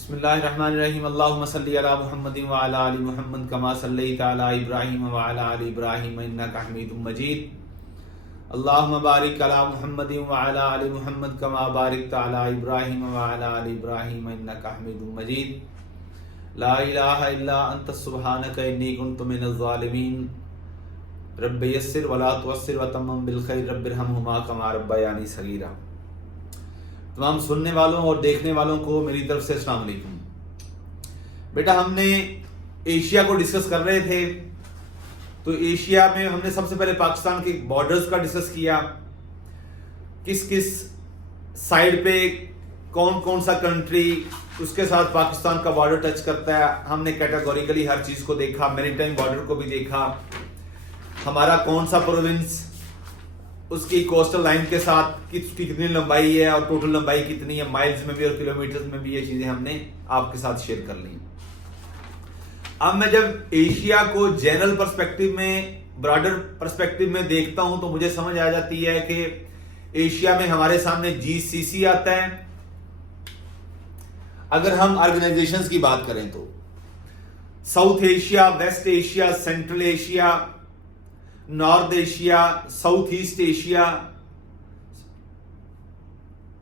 बिस्मिल्लाहिर्रहमानिर्रहीम अल्लाहुम्मा सल्लि अला मुहम्मदिन व अला आलि मुहम्मद कमा सल्लैता अला इब्राहीम व अला आलि इब्राहीम इन्नका हमीदुम मजीद। अल्लाहुम्मा बारिक अला मुहम्मदिन व अला आलि मुहम्मद कमा बारकता अला इब्राहीम व अला आलि इब्राहीम इन्नका हमीदुम मजीद। ला इलाहा इल्ला अंत सुब्हानका इन्नी कुन्तु मिनज़ ज़ालिमीन। रब्बि यस्सिर व ला तुअस्सिर व तम्मिम बिल खैर रब्बिरहमहुमा कमा रब्बयानी सगीरा। तमाम सुनने वालों और देखने वालों को मेरी तरफ से अस्सलाम वालेकुम। बेटा, हमने एशिया को डिस्कस कर रहे थे, तो एशिया में हमने सबसे पहले पाकिस्तान के बॉर्डर्स का डिस्कस किया, किस किस साइड पे कौन कौन सा कंट्री उसके साथ पाकिस्तान का बॉर्डर टच करता है। हमने कैटेगोरिकली हर चीज को देखा, मैरीटाइम बॉर्डर को भी देखा, हमारा कौन सा प्रोविंस उसकी कोस्टल लाइन के साथ किसकी कितनी लंबाई है और टोटल लंबाई कितनी है, माइल्स में भी और किलोमीटर्स में भी। ये चीजें हमने आपके साथ शेयर कर ली। अब मैं जब एशिया को जनरल पर्सपेक्टिव में, ब्रॉडर पर्सपेक्टिव में देखता हूं तो मुझे समझ आ जाती है कि एशिया में हमारे सामने जीसीसी आता है। अगर हम ऑर्गेनाइजेशंस की बात करें तो south Asia, west Asia, central Asia, north Asia, south east Asia,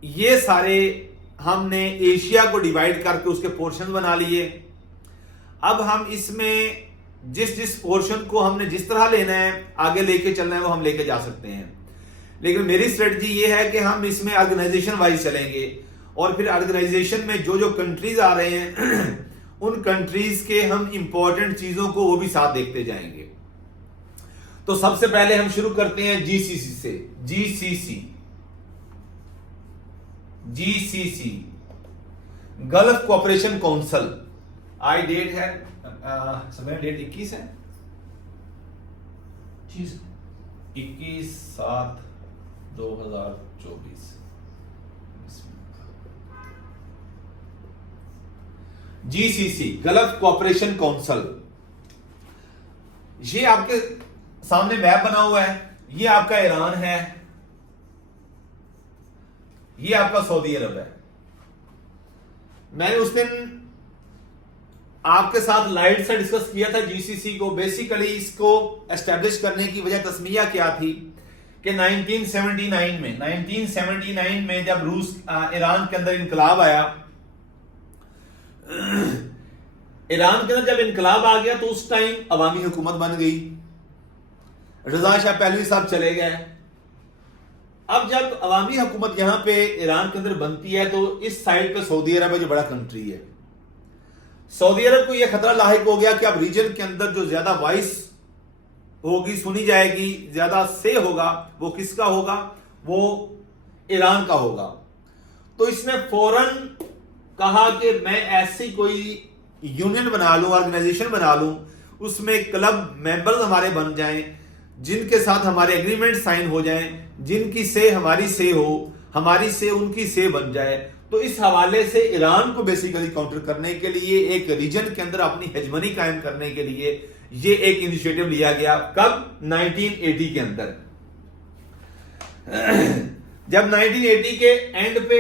ये सारे हमने एशिया को डिवाइड करके उसके पोर्शन बना लिए। अब हम इसमें जिस जिस पोर्शन को हमने जिस तरह लेना है, आगे लेके चलना है, वो हम लेके जा सकते हैं। लेकिन मेरी स्ट्रेटजी ये है कि हम इसमें ऑर्गेनाइजेशन वाइज चलेंगे और फिर ऑर्गेनाइजेशन में जो जो कंट्रीज आ रहे हैं उन कंट्रीज के हम इंपॉर्टेंट चीजों को वो भी साथ देखते जाएंगे। तो सबसे पहले हम शुरू करते हैं जीसीसी से। GCC Gulf Cooperation Council. I date है समय डेट 21 है, 21/7/2024। जीसीसी गल्फ कोऑपरेशन काउंसिल, ये आपके सामने मैप बना हुआ है। ये आपका ईरान है, ये आपका सऊदी अरब है। मैंने उस दिन आपके साथ लाइट से डिस्कस किया था जीसीसी को। बेसिकली इसको एस्टेब्लिश करने की वजह, तस्मीया क्या थी कि 1979 में जब रूस ईरान के अंदर इनकलाब आया, ईरान के अंदर जब इनकलाब आ गया तो उस टाइम अवामी हुकूमत बन गई, रजा शाह पहलवी साहब चले गए। अब जब अवामी हुकूमत यहां पे ईरान के अंदर बनती है तो इस साइड पे सऊदी अरब है जो बड़ा कंट्री है। सऊदी अरब को यह खतरा लाहिक हो गया कि अब रीजन के अंदर जो ज्यादा वॉइस होगी, सुनी जाएगी, ज्यादा से होगा, वो किसका होगा? वो ईरान का होगा। तो इसने फौरन कहा कि मैं ऐसी कोई यूनियन बना लूं, ऑर्गेनाइजेशन बना लूं, उसमें क्लब मेंबर्स हमारे बन जाएं, जिनके साथ हमारे एग्रीमेंट साइन हो जाएं, जिनकी से हमारी से हो, हमारी से उनकी से बन जाए। तो इस हवाले से ईरान को बेसिकली काउंटर करने के लिए, एक रीजन के अंदर अपनी हेजमनी कायम करने के लिए ये एक इनिशिएटिव लिया गया। कब? 1980 के अंदर। जब 1980 के एंड पे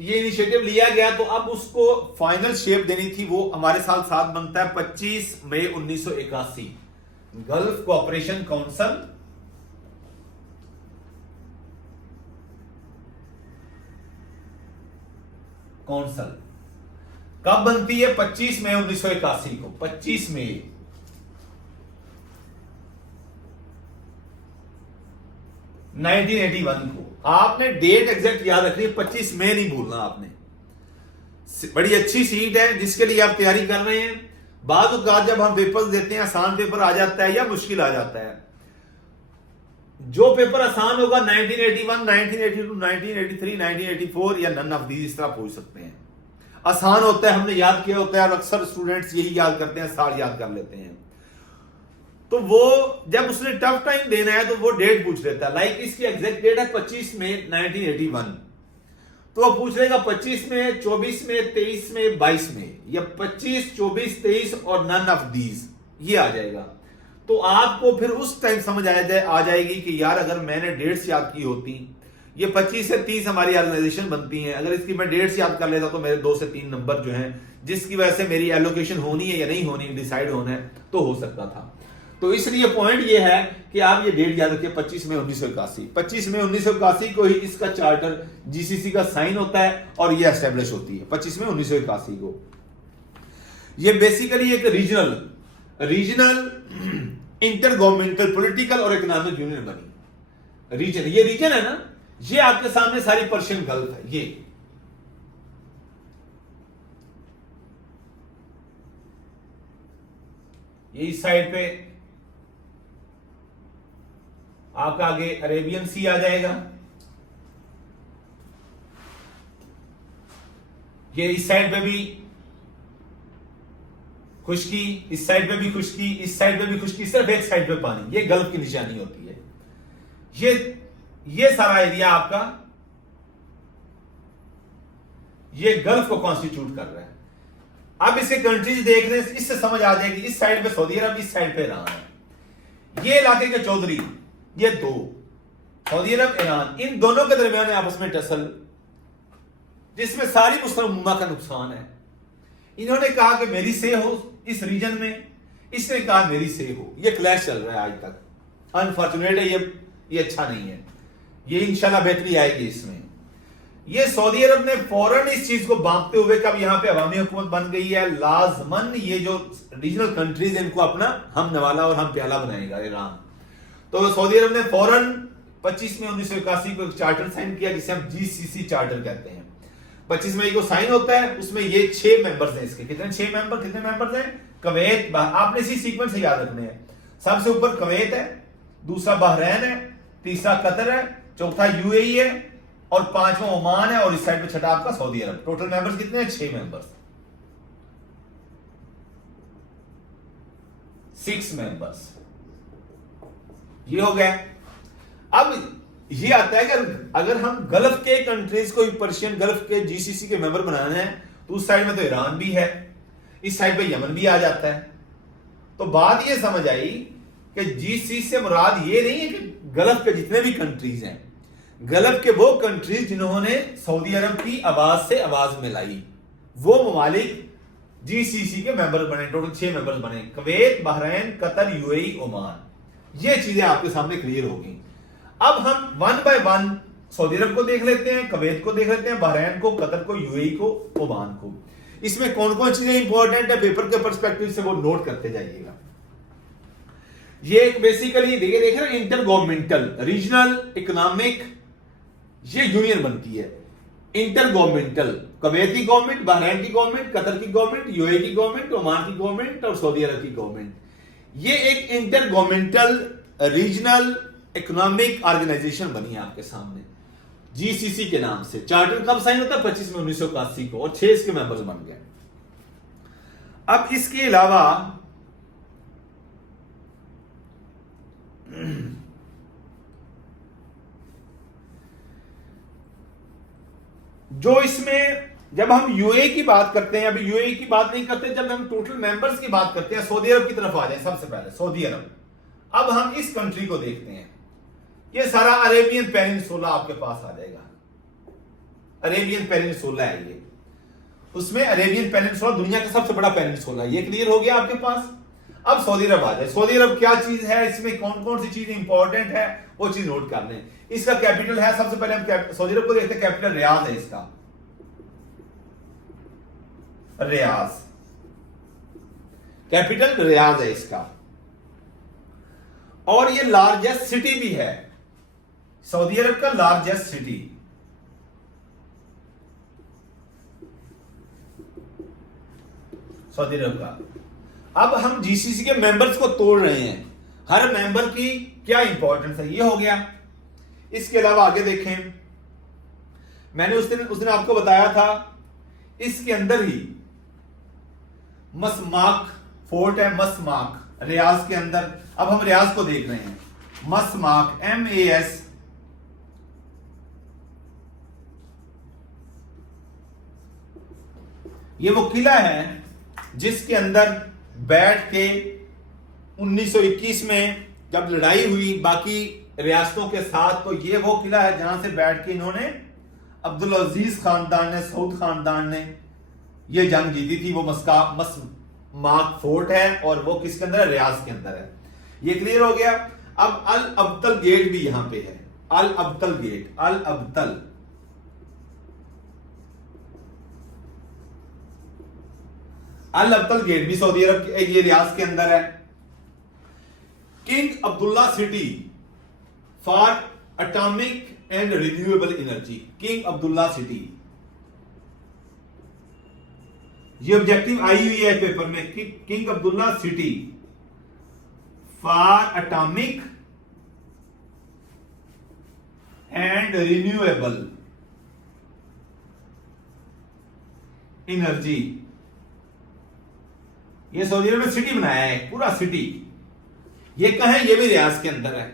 ये इनिशिएटिव लिया गया तो अब उसको फाइनल शेप देनी थी। वो हमारे साथ बनता है 25 मई 1981 गल्फ कोऑपरेशन काउंसिल। कब बनती है? 25 मई 1981 को। 25 मई 1981 को। आपने डेट एग्जैक्ट याद रखनी है, 25 मई नहीं भूलना आपने। बड़ी अच्छी सीट है जिसके लिए आप तैयारी कर रहे हैं। बाद जब हम पेपर देते हैं, आसान पेपर आ जाता है या मुश्किल आ जाता है। जो पेपर आसान होगा 1981, 1982, 1983, 1984 या नन ऑफ दीज, इस तरह पूछ सकते हैं। आसान होता है, हमने याद किया होता है और अक्सर स्टूडेंट्स यही याद करते हैं, साल याद कर लेते हैं। तो वो जब उसने टफ टाइम देना है तो वो डेट पूछ लेता है। लाइक इसकी एग्जैक्ट डेट है 25 मई 1981, तो वो पूछ लेगा 25 में, 24 में, 23 में, 22 में, या 25, 24, 23 और नन ऑफ दीज, ये आ जाएगा। तो आपको फिर उस टाइम समझ आ जाएगी कि यार अगर मैंने डेट्स याद की होती ये 25 से 30 हमारी ऑर्गेनाइजेशन बनती हैं। अगर इसकी मैं डेट्स याद कर लेता तो मेरे 2 से 3 नंबर जो हैं जिसकी वजह से मेरी एलोकेशन होनी है या नहीं होनी, डिसाइड होना है तो हो सकता था। तो इसलिए पॉइंट ये है कि आप ये डेट याद रखिए 25 मई 1981। 25 मई 1981 को ही इसका चार्टर जीसीसी का साइन होता है और ये एस्टेब्लिश होती है 25 मई 1981 को। ये बेसिकली एक रीजनल इंटर गवर्नमेंटल पॉलिटिकल और इकोनॉमिक यूनियन बनी। रीजन, ये रीजन है ना, ये आपके सामने सारी पर्शियन गल्फ है। ये इस साइड पे आपका आगे अरेबियन सी आ जाएगा, ये इस साइड पे भी खुश्की, इस साइड पे भी खुश्की, इस साइड पे भी खुश्की, सिर्फ एक साइड पे पानी। ये गल्फ की निशानी होती है। ये सारा एरिया आपका ये गल्फ को कॉन्स्टिट्यूट कर रहा है। अब इसे कंट्रीज देख रहे हैं, इससे समझ आ जाएगी। इस साइड पे सऊदी अरब, इस साइड पे ईरान है। ये इलाके के चौधरी, ये दो, सऊदी अरब ईरान, इन दोनों के दरमियान आपस में टसल, जिसमें सारी मुस्लिम उम्मा का नुकसान है। इन्होंने कहा कि मेरी से हो इस रीजन में, इसने कहा मेरी से हो। ये क्लैश चल रहा है आज तक। अनफॉर्चुनेट है, ये अच्छा नहीं है। ये इंशाल्लाह बेहतरी आएगी इसमें। ये सऊदी अरब ने फौरन इस चीज को बांधते हुए कब यहां पे अवामी हुकूमत बन गई है, लाजमन ये जो रीजनल कंट्रीज इनको अपना हम नवाला और हम प्याला बनाएगा ईरान। तो सऊदी अरब ने फौरन 25 मई 1981 को एक चार्टर साइन किया जिसे हम जीसीसी चार्टर कहते हैं। 25 मई को साइन होता है। उसमें ये 6 मेंबर्स हैं इसके। कितने 6 मेंबर, कितने मेंबर्स हैं? कुवैत, आपने इसी सीक्वेंस से याद रखने हैं। सबसे ऊपर कुवैत है, दूसरा बहरैन है, तीसरा कतर है, चौथा यूएई है और पांचवा ओमान है और इस साइड पे छठा आपका सऊदी अरब। टोटल मेंबर्स कितने हैं? 6 मेंबर्स, 6 मेंबर्स। ये हो गया। अब ये आता है कि अगर हम गल्फ के कंट्रीज को, पर्शियन गल्फ के जीसीसी के मेंबर बनाने हैं तो उस साइड में तो ईरान भी है, इस साइड पे यमन भी आ जाता है। तो बात ये समझ आई कि जीसीसी से मुराद ये नहीं है कि गल्फ के जितने भी कंट्रीज हैं, गल्फ के वो कंट्रीज जिन्होंने सऊदी अरब की आवाज से आवाज मिलाई, वो ममालिक जीसीसी के मेंबर बने। टोटल 6 मेंबर्स बने, Kuwait, Bahrain, Qatar, UAE, Oman. ये चीजें आपके सामने क्लियर होगी। अब हम 1 बाय 1 सऊदी अरब को देख लेते हैं, कुवैत को देख लेते हैं, बहरैन को, कतर को, यूएई को, ओमान को। इसमें कौन कौन चीजें इंपॉर्टेंट है, पेपर के पर्सपेक्टिव से वो नोट करते जाइएगा। ये एक बेसिकली देख रहे हैं इंटर गवर्नमेंटल रीजनल इकोनॉमिक ये यूनियन बनती है। इंटर गवर्नमेंटल, कुवैत की गवर्नमेंट, बहरैन की गवर्नमेंट, कतर की गवर्नमेंट, यूएई की गवर्नमेंट, ओमान की गवर्नमेंट और सऊदी अरब की गवर्नमेंट। ये एक inter governmental regional economic organisation बनी है आपके सामने जीसीसी के नाम से। चार्टर कब साइन होता है? 25 मई 1981 को, और 6 इसके मेंबर्स बन गए। अब इसके अलावा जो इसमें जब हम यूएई की बात करते हैं, अभी यूएई की बात नहीं करते, जब हम टोटल मेंबर्स की बात करते हैं, सऊदी अरब की तरफ आ जाए सबसे पहले। सऊदी अरब, अब हम इस कंट्री को देखते हैं। ये सारा अरेबियन पेनिनसुला आपके पास आ जाएगा। अरेबियन पेनिनसुला है ये। उसमें अरेबियन पेनिनसुला दुनिया का सबसे बड़ा पेनिनसुला है। ये क्लियर हो गया आपके पास। अब सऊदी अरब आ जाए। सऊदी अरब क्या चीज है, इसमें कौन कौन सी चीज इंपॉर्टेंट है, वो चीज नोट कर लें। इसका कैपिटल है, सबसे पहले हम सऊदी अरब को देखते हैं। कैपिटल रियाद है इसका, रियाज, कैपिटल रियाज है इसका। और ये लार्जेस्ट सिटी भी है, सऊदी अरब का लार्जेस्ट सिटी। सऊदी अरब का। अब हम जीसीसी के मेंबर्स को तोड़ रहे हैं, हर मेंबर की क्या इंपॉर्टेंस है, ये हो गया। इसके अलावा आगे देखें, मैंने उस दिन आपको बताया था, इसके अंदर ही मसमाक फोर्ट है, मसमाक रियाज के अंदर। अब हम रियाज को देख रहे हैं। मसमाक, MAS, ये वो किला है जिसके अंदर बैठ के 1921 में जब लड़ाई हुई, बाकी रियासतों के साथ। तो ये वो किला है जहां से बैठ के इन्होंने अब्दुल अजीज खानदान ने, सऊद खानदान ने ये जंग जीती थी। वो मस्माक फोर्ट है और वो किसके अंदर है? रियाज के अंदर है। ये क्लियर हो गया। अब अल अब्तल गेट भी यहां पे है। अल अब्तल गेट, अल अब्तल, अल अब्तल गेट भी सऊदी अरब ये रियाज के अंदर है। King Abdullah city for atomic and renewable energy, king Abdullah city. ये ऑब्जेक्टिव आई हुई है पेपर में कि king Abdullah city for atomic and renewable energy. ये सऊदी अरब में सिटी बनाया है, पूरा सिटी। ये कहां है? ये भी रियाज के अंदर है।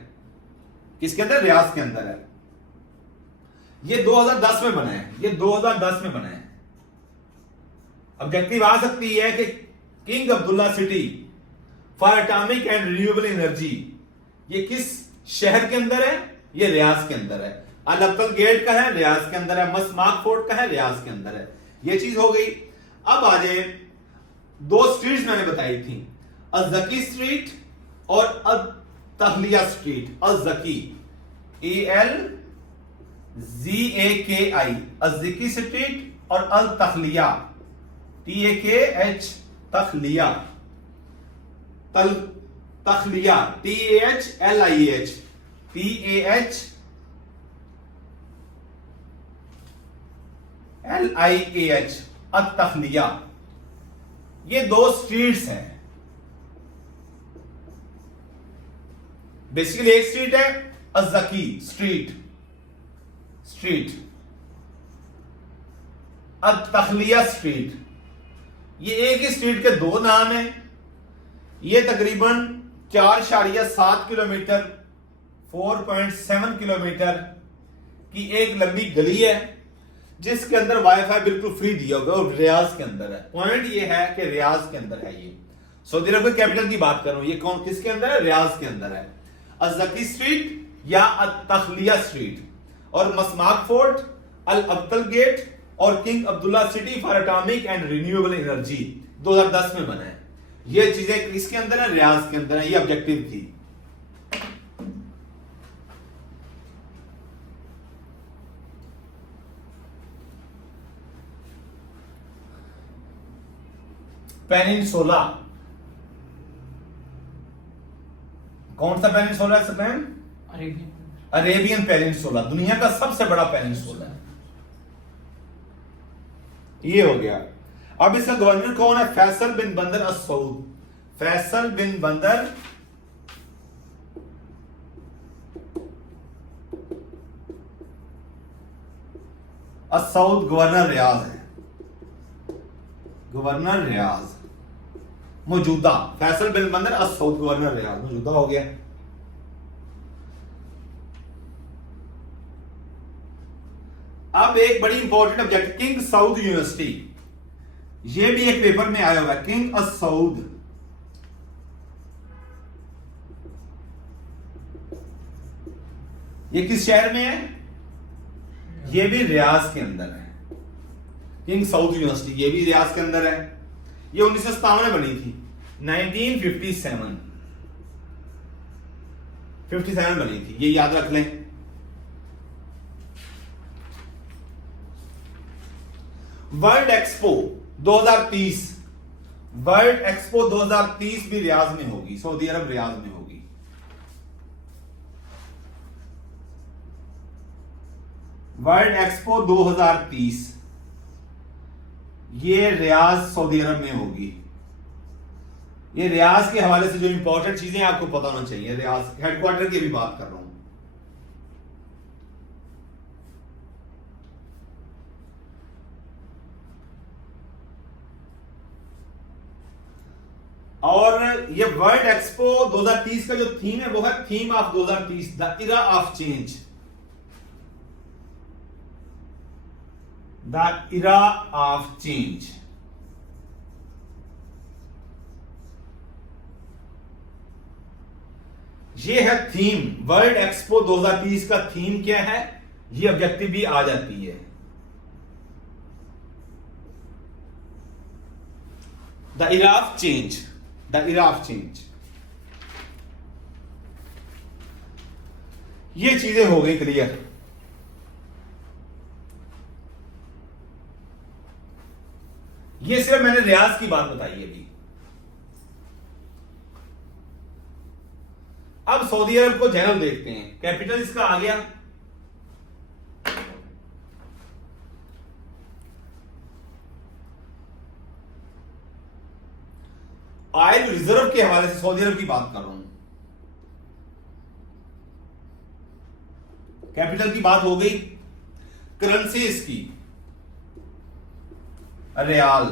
किसके अंदर? रियाज के अंदर है। ये 2010 में बना है, ये 2010 में बना है। ऑब्जेक्टिव आ सकती है कि king Abdullah city for atomic and renewable energy, ये किस शहर के अंदर है? ये रियाज के अंदर है। अल अब्तल गेट का है, रियाज के अंदर है। मस्माक फोर्ट का है, रियाज के अंदर है। ये चीज हो गई। अब आ जाए, दो स्ट्रीट्स मैंने बताई थी, अज़की स्ट्रीट और अल तखलिया स्ट्रीट। अज़की, ALZAKI, अज़की स्ट्रीट और अल तखलिया, TAKH, तखलिया, तखलिया, TAHLIH, TAHLIAH, अल तखलिया। ये दो स्ट्रीट्स हैं। बेसिकली एक स्ट्रीट है अज़की स्ट्रीट, अल तखलिया स्ट्रीट। ये एक ही स्ट्रीट के दो नाम हैं। ये तकरीबन 4.7 किलोमीटर, 4.7 किलोमीटर की एक लंबी गली है जिसके अंदर वाईफाई बिल्कुल फ्री दिया होगा और रियाज के अंदर है। पॉइंट ये है कि रियाज के अंदर है। ये सऊदी अरब के कैपिटल की बात कर रहा हूं। ये कौन किसके अंदर है? रियाज के अंदर है। अज़की स्ट्रीट या तखलिया स्ट्रीट और मस्माक फोर्ट, अल अब्तल गेट और king Abdullah city for atomic and renewable energy 2010 में बना है। ये चीजें किसके अंदर है? रियाज के अंदर है। ये ऑब्जेक्टिव थी। पेनिनसुला, कौन सा पेनिनसुला है सफेन? अरेबियन पेनिनसुला, दुनिया का सबसे बड़ा पेनिनसुला है। ये हो गया। अब इसका गवर्नर कौन है? फैसल बिन बंदर अस सऊद, फैसल बिन बंदर अस सऊद गवर्नर रियाज है। गवर्नर रियाज मौजूदा, फैसल बिन बंदर अस सऊद गवर्नर रियाज मौजूदा हो गया। अब एक बड़ी important object, king Saud university. ये भी एक पेपर में आया हुआ है, किंग अस सऊद। ये किस शहर में है? ये भी रियाज के अंदर है। किंग सऊद यूनिवर्सिटी ये भी रियाज के अंदर है। ये 1957 में बनी थी, 1957 बनी थी। ये याद रख लें। वर्ल्ड एक्सपो 2030, वर्ल्ड एक्सपो 2030 भी रियाज में होगी, सऊदी अरब रियाज में होगी। वर्ल्ड एक्सपो 2030 ये रियाज सऊदी अरब में होगी। ये रियाज के हवाले से जो इंपॉर्टेंट चीजें आपको पता होना चाहिए, रियाज हेडक्वार्टर की भी बात कर रहा हूं। और ये वर्ल्ड एक्सपो 2030 का जो थीम है वो है theme of 2030, the era of change, the era of change. ये है थीम। वर्ल्ड एक्सपो 2030 का थीम क्या है, ये ऑब्जेक्टिव भी आ जाती है। The era of change, the era of change. ये चीजें हो गई क्लियर। ये सिर्फ मैंने रियाज की बात बताई है अभी। अब सऊदी अरब को जनरल देखते हैं। कैपिटल इसका आ गया, ऑयल रिजर्व के हवाले से सऊदी अरब की बात कर रहा हूं। कैपिटल की बात हो गई। करेंसी इसकी रियाल,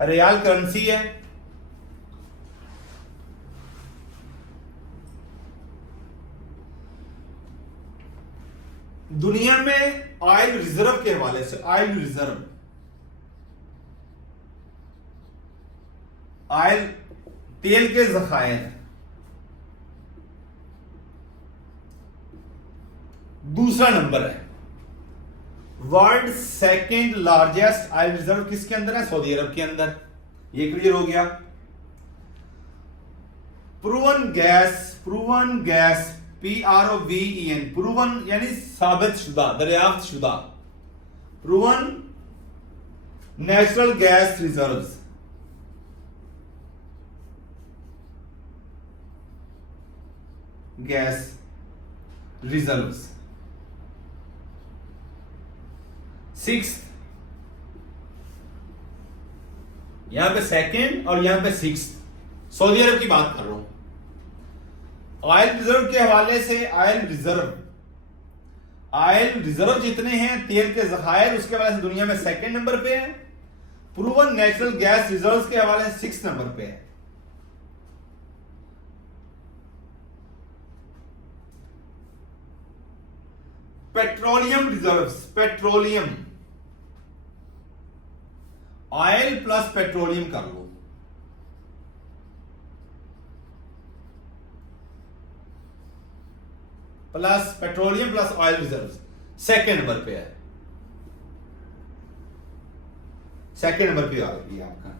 रियाल करेंसी है। दुनिया में ऑयल रिजर्व के हवाले से, ऑयल रिजर्व, ऑयल तेल के जखायर दूसरा नंबर है। World second largest oil reserve किसके अंदर है, सऊदी अरब के अंदर। ये क्लियर हो गया। प्रूवन गैस PROVEN, प्रूवन यानी साबित शुदा, दरियाफ्त शुदा। Proven natural gas reserves, gas reserves. 6 यहां पे सेकेंड और यहां पे 6 सऊदी अरब की बात कर रहा हूं। ऑयल रिजर्व के हवाले से ऑयल रिजर्व जितने हैं तेल के जखायर, उसके हवाले से दुनिया में सेकेंड नंबर पे है। प्रूवन नेचुरल गैस रिजर्व्स के हवाले से 6 नंबर पे है। Petroleum reserves, petroleum, oil plus petroleum कर लो, plus petroleum plus oil reserves second number पे है। सेकेंड नंबर पे आ गई आपका।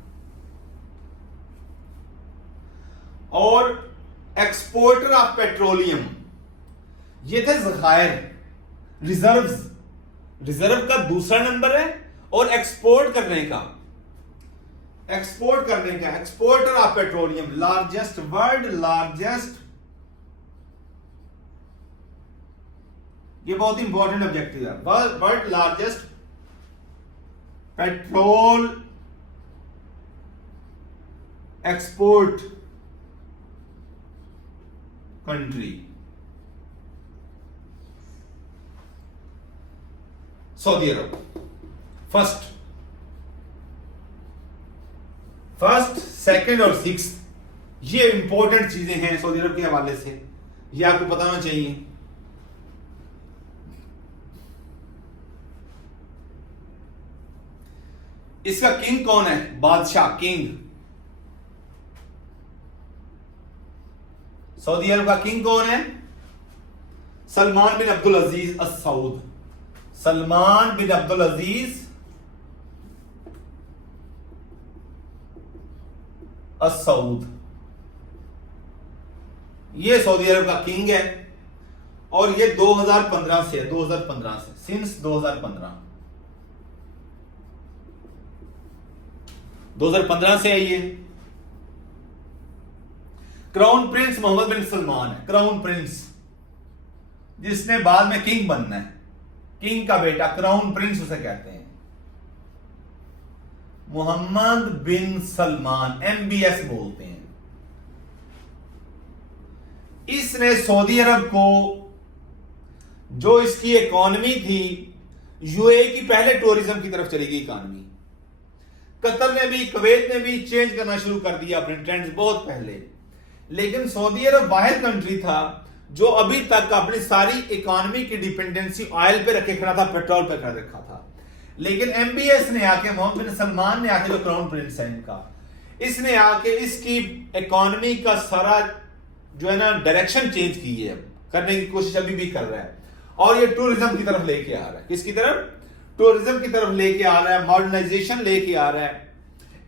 और एक्सपोर्टर ऑफ पेट्रोलियम, ये थे जखायर, रिजर्व्स। रिजर्व का दूसरा नंबर है और एक्सपोर्ट करने का, exporter of petroleum, largest, world largest. ये बहुत इंपॉर्टेंट ऑब्जेक्टिव है। World largest petrol export country Saudi Arab. First, second और 6 ये इंपॉर्टेंट चीजें हैं सऊदी अरब के हवाले से, ये आपको पता होना चाहिए। इसका किंग कौन है, बादशाह, किंग। सऊदी अरब का किंग कौन है, सलमान बिन अब्दुल अजीज अस सऊद। सलमान बिन अब्दुल अजीज अस सऊद, ये सऊदी अरब का किंग है। और ये 2015 से है, 2015 से, सिंस 2015 से है ये। क्राउन प्रिंस मोहम्मद बिन सलमान है, क्राउन प्रिंस, जिसने बाद में किंग बनना है, किंग का बेटा, क्राउन प्रिंस उसे कहते हैं। मोहम्मद बिन सलमान, MBS बोलते हैं। इसने सऊदी अरब को, जो इसकी इकॉनमी थी, यूएई की पहले टूरिज्म की तरफ चली गई इकॉनमी। कतर ने भी, कुवैत ने भी चेंज करना शुरू कर दिया अपने ट्रेंड्स बहुत पहले। लेकिन सऊदी अरब वाहिद कंट्री था जो अभी तक अपनी सारी इकॉनमी की डिपेंडेंसी ऑयल पे रखे खड़ा था, पेट्रोल पे रखा था। लेकिन MBS ने आके, मोहम्मद बिन सलमान ने आके, जो क्राउन प्रिंस है इनका, इसने आके इसकी इकोनॉमी का सारा जो है ना डायरेक्शन चेंज की है, करने की कोशिश अभी भी कर रहा है, और ये टूरिज्म की तरफ लेके आ रहा है। किसकी तरफ? टूरिज्म की तरफ लेके आ रहा है, मॉडर्नाइजेशन लेके आ रहा है,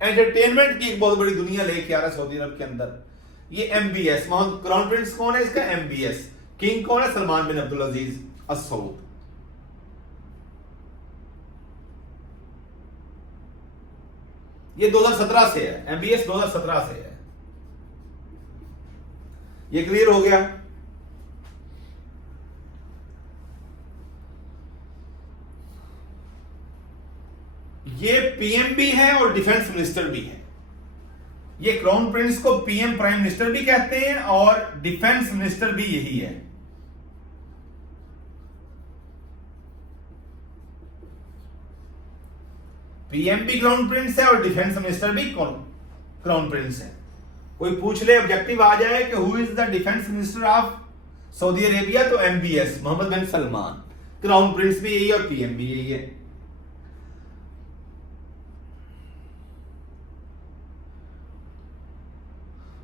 एंटरटेनमेंट की एक बहुत बड़ी दुनिया लेके आ रहा है सऊदी अरब के अंदर। ये एमबीएस, क्राउन प्रिंस कौन है इसका? एमबीएस। किंग कौन है? सलमान बिन अब्दुल अजीज अल सऊद। ये 2017 से है, एमबीएस 2017 से है। ये क्लियर हो गया? ये पीएम भी है और डिफेंस मिनिस्टर भी है। ये क्राउन प्रिंस को पीएम प्राइम मिनिस्टर भी कहते हैं और डिफेंस मिनिस्टर भी यही है। पीएम भी क्राउन प्रिंस है और डिफेंस मिनिस्टर भी क्राउन प्रिंस है। कोई पूछ ले, ऑब्जेक्टिव आ जाए कि who is the defence minister of Saudi Arabia, तो एमबीएस मोहम्मद बिन सलमान। क्राउन प्रिंस भी यही और पीएम भी यही है।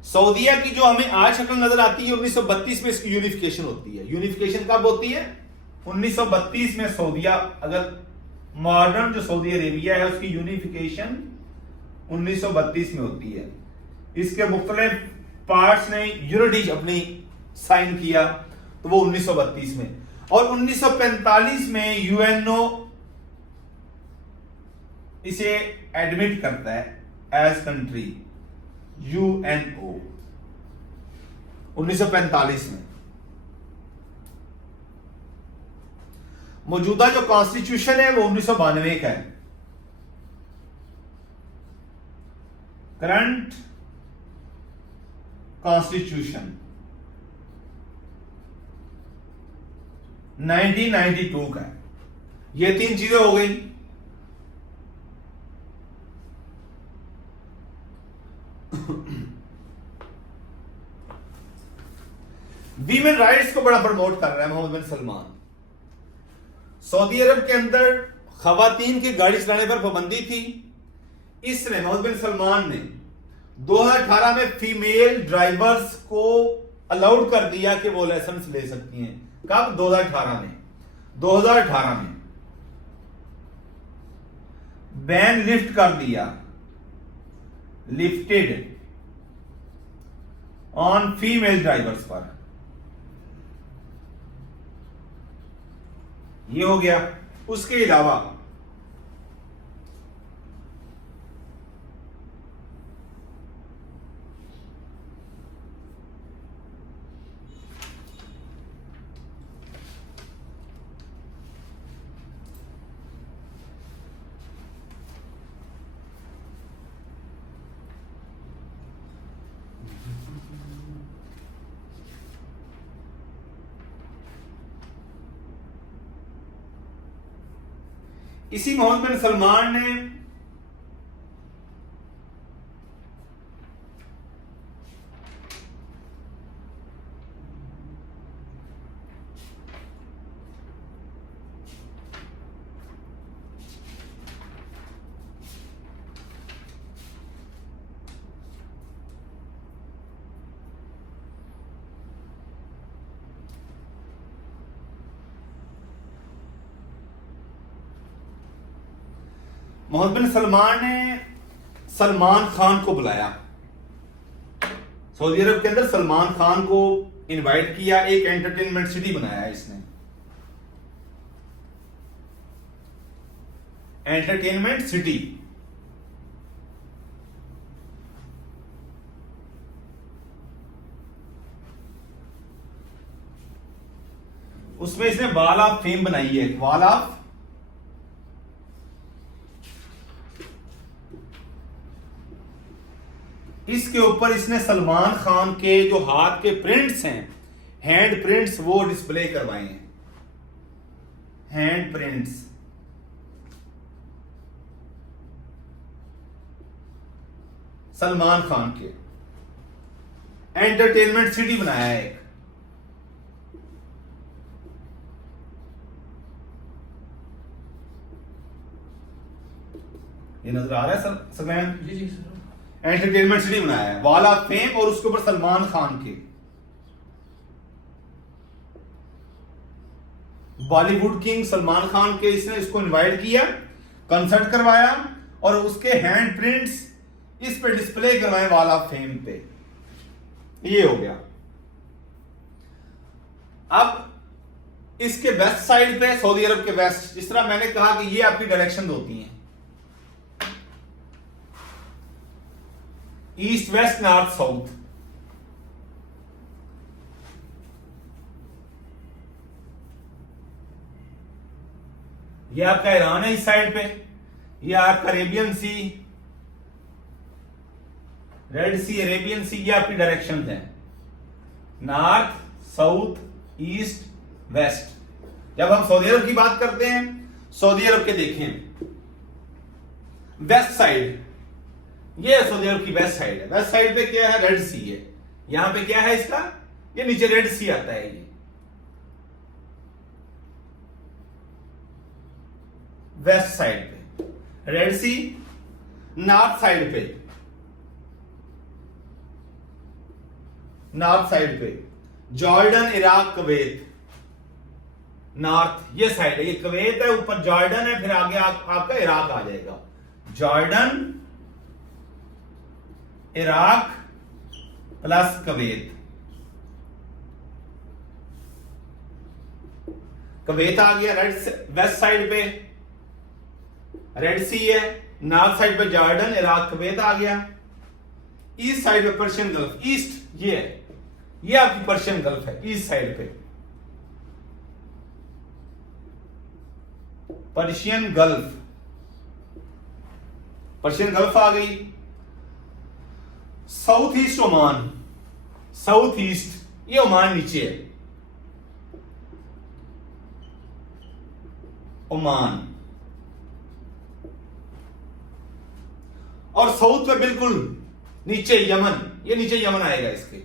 सऊदीया की जो हमें आज शक्ल नजर आती है, 1932 में इसकी यूनिफिकेशन होती है। यूनिफिकेशन कब होती है? 1932 में सऊदीया, अगर मॉडर्न जो सऊदी अरेबिया है उसकी यूनिफिकेशन 1932 में होती है। इसके मुख्तलिफ पार्ट्स ने यूनिटी अपनी साइन किया, तो वो 1932 में। और 1945 में यूएनओ इसे एडमिट करता है एज कंट्री, यूएनओ 1945 में। मौजूदा जो कॉन्स्टिट्यूशन है वो 1992 का है। करंट कॉन्स्टिट्यूशन 1992 का है। ये तीन चीजें हो गई। वीमेन राइट्स को बड़ा प्रमोट कर रहा है मोहम्मद बिन सलमान। सऊदी अरब के अंदर खवातीन की गाड़ी चलाने पर पाबंदी थी। इसने, मोहम्मद बिन सलमान ने 2018 में फीमेल ड्राइवर्स को अलाउड कर दिया कि वो लाइसेंस ले सकती हैं। कब? 2018 में बैन लिफ्ट कर दिया, लिफ्टेड ऑन फीमेल ड्राइवर्स पर। ये हो गया। उसके अलावा इसी मोहम्मद बिन सलमान ने मोहम्मद बिन सलमान ने सलमान खान को बुलाया सऊदी अरब के अंदर। सलमान खान को इनवाइट किया, एक एंटरटेनमेंट सिटी बनाया इसने, एंटरटेनमेंट सिटी। उसमें इसने वॉल ऑफ फेम बनाई है, वॉल ऑफ इसके ऊपर इसने सलमान खान के जो हाथ के प्रिंट्स हैं, हैंड प्रिंट्स, वो डिस्प्ले करवाए हैं। हैंड प्रिंट्स सलमान खान के। एंटरटेनमेंट सिटी बनाया है एक। ये नजर आ रहा है सर? जी जी सर। एंटरटेनमेंट सिटी बनाया है, वॉल ऑफ फेम, और उसके ऊपर सलमान खान के बॉलीवुड किंग सलमान खान के इसने इसको इनवाइट किया, कंसर्ट करवाया और उसके हैंड प्रिंट्स इस पे डिस्प्ले करवाए वॉल ऑफ फेम पे। ये हो गया। अब इसके वेस्ट साइड पे सऊदी अरब के वेस्ट, जिस तरह मैंने कहा कि ये आपकी डायरेक्शन होती हैं, ईस्ट वेस्ट नॉर्थ साउथ। ये आपका ईरान है इस साइड पे, ये आपका अरेबियन सी, रेड सी, अरेबियन सी, ये आपकी डायरेक्शन है, नॉर्थ साउथ ईस्ट वेस्ट। जब हम सऊदी अरब की बात करते हैं, सऊदी अरब के देखें वेस्ट साइड, ये सऊदी अरब की वेस्ट साइड है। वेस्ट साइड पे क्या है? रेड सी है। यहां पे क्या है इसका? ये नीचे रेड सी आता है। ये वेस्ट साइड पे रेड सी, नॉर्थ साइड पे, नॉर्थ साइड पे जॉर्डन, इराक, कुवैत। नॉर्थ ये साइड है, ये कुवैत है, ऊपर जॉर्डन है, फिर आगे आपका इराक आ जाएगा। Jordan, Iraq plus Kuwait. Kuwait आ गया रेड वेस्ट साइड पे, रेड सी है, नॉर्थ साइड पे जॉर्डन, इराक, कुवैत आ गया। ईस्ट साइड पे पर्शियन गल्फ, ईस्ट ये है, ये आपकी पर्शियन गल्फ है ईस्ट साइड पे, पर्शियन गल्फ, पर्शियन गल्फ आ गई। South east Oman, south east ये ओमान नीचे है, ओमान। और साउथ पे बिल्कुल नीचे यमन, ये नीचे यमन आएगा इसके।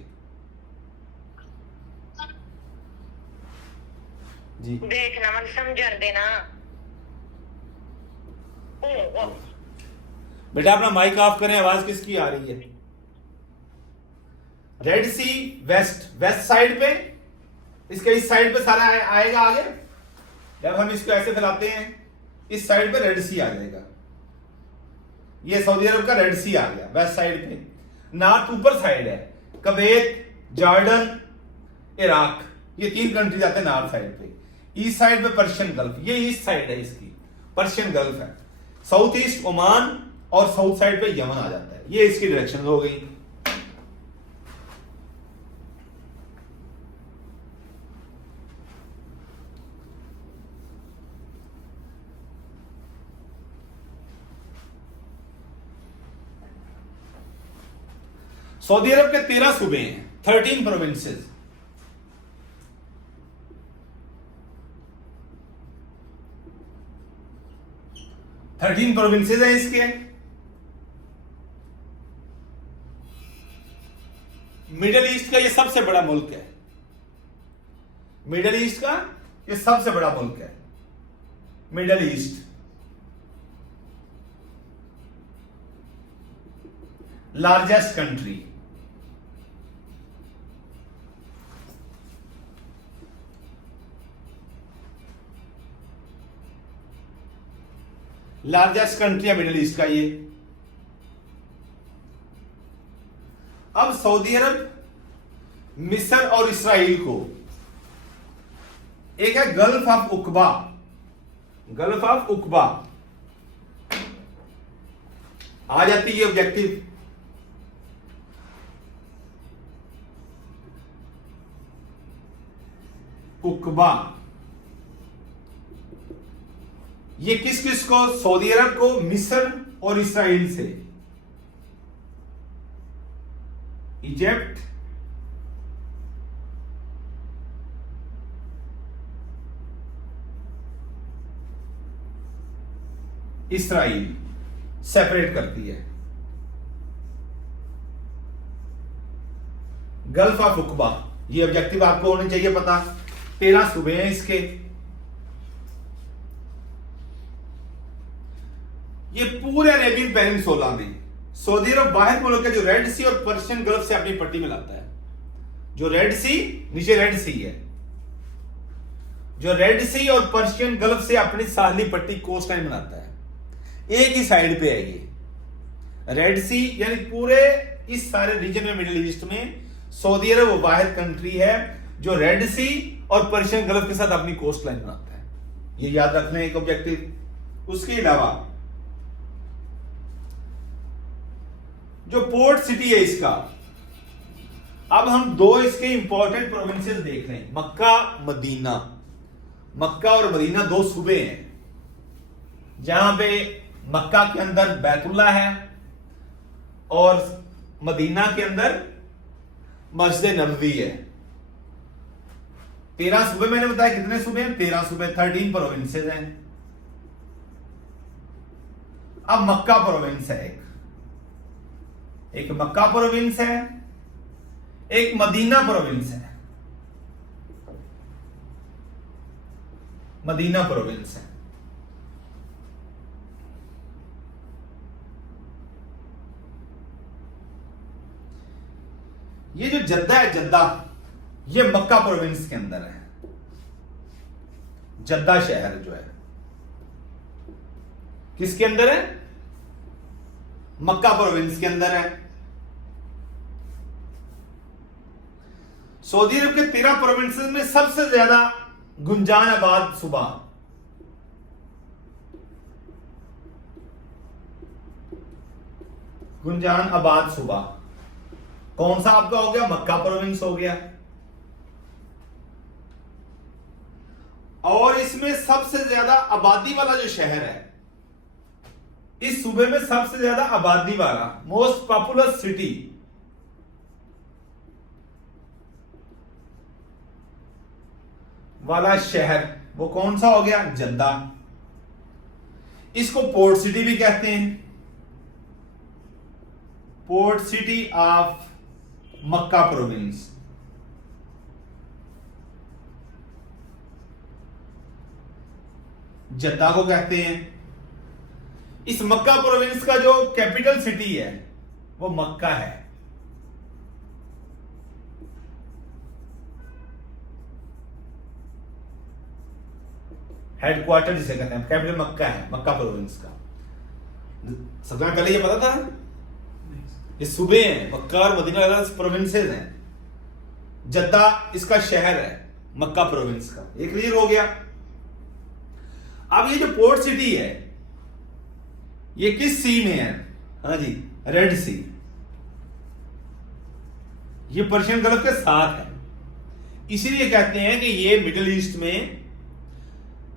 जी देखना मन समझ देना। बेटा अपना माइक ऑफ करें, आवाज किसकी आ रही है? रेड सी वेस्ट, वेस्ट साइड पे, इसके इस साइड पे सारा आएगा आगे। जब हम इसको ऐसे फैलाते हैं, इस साइड पे रेड सी आ जाएगा। ये सऊदी अरब का रेड सी आ गया वेस्ट साइड पे। नॉर्थ ऊपर साइड है, कुवैत, जॉर्डन, इराक, ये 3 कंट्रीज आते हैं नॉर्थ साइड पे। ईस्ट साइड पे पर्शियन गल्फ, ये ईस्ट साइड है इसकी, पर्शियन गल्फ है। साउथ ईस्ट ओमान और साउथ साइड पे यमन आ जाता है। ये इसकी डायरेक्शन हो गई। सऊदी अरब के 13 सूबे हैं, 13 प्रोविंसेस। थर्टीन प्रोविंसेस हैं इसके। मिडिल ईस्ट का ये सबसे बड़ा मुल्क है, मिडिल ईस्ट का ये सबसे बड़ा मुल्क है, middle east. Largest country, largest country है मिडिल ईस्ट का ये। अब सऊदी अरब, मिस्र और इसराइल को, एक है गल्फ ऑफ उकबा, गल्फ ऑफ उकबा आ जाती है ऑब्जेक्टिव। उकबा ये किस किस को? सऊदी अरब को, मिस्र और इसराइल से। इजिप्ट, इसराइल सेपरेट करती है। गल्फ ऑफ उकबा, ये ऑब्जेक्टिव आपको होने चाहिए पता। 13 सूबे हैं इसके। ये पूरे अरेबियन पेनिनसुला में सऊदी अरब वाहिद मुल्क है जो रेड सी और पर्शियन गल्फ से अपनी पट्टी मिलाता है। जो रेड सी, नीचे रेड सी है, जो रेड सी और पर्शियन गल्फ से अपनी साहली पट्टी कोस्ट लाइन बनाता है, एक ही साइड पे है ये रेड सी, यानी पूरे इस सारे रीजन में मिडिल ईस्ट में सऊदी अरब वो वाहिद कंट्री है जो रेड सी और पर्शियन गल्फ के साथ अपनी कोस्ट लाइन बनाता है। ये याद रखना एक ऑब्जेक्टिव। उसके अलावा जो पोर्ट सिटी है इसका, अब हम दो इसके इंपॉर्टेंट प्रोविंसेस देख रहे हैं, मक्का मदीना। मक्का और मदीना दो सूबे हैं जहां पे मक्का के अंदर बैतुल्ला है और मदीना के अंदर मस्जिद नबवी है। 13 सूबे, मैंने बताया कितने सूबे हैं? 13 सूबे, 13 प्रोविंसेस हैं। अब मक्का प्रोविंस है, एक मक्का प्रोविंस है, एक मदीना प्रोविंस है। मदीना प्रोविंस है। ये जो जद्दा है, जद्दा, ये मक्का प्रोविंस के अंदर है। जद्दा शहर जो है किसके अंदर है? मक्का प्रोविंस के अंदर है। सऊदी अरब के 13 प्रोविंसेस में सबसे ज्यादा गुंजान आबाद सूबा गुंजान आबाद सूबा कौन सा आपका हो गया? मक्का प्रोविंस हो गया। और इसमें सबसे ज्यादा आबादी वाला जो शहर है, इस सूबे में सबसे ज्यादा आबादी वाला, मोस्ट पॉपुलर सिटी, वाला शहर वो कौन सा हो गया? जद्दा। इसको पोर्ट सिटी भी कहते हैं, port city of Mecca province. Jeddah को कहते हैं। इस मक्का प्रोविंस का जो कैपिटल सिटी है वो मक्का है। हेडक्वार्टर जिसे कहते हैं, कैपिटल मक्का है, मक्का प्रोविंस का। सबसे पहले ये पता था? ये सूबे हैं, मक्का और मदीना प्रोविंसेस हैं। जद्दा इसका शहर है, मक्का प्रोविंस का। ये क्लियर हो गया। अब ये जो पोर्ट सिटी है ये किस सी में है? हाँ जी, रेड सी। ये पर्शियन गल्फ के साथ है, इसीलिए कहते हैं कि ये मिडिल ईस्ट में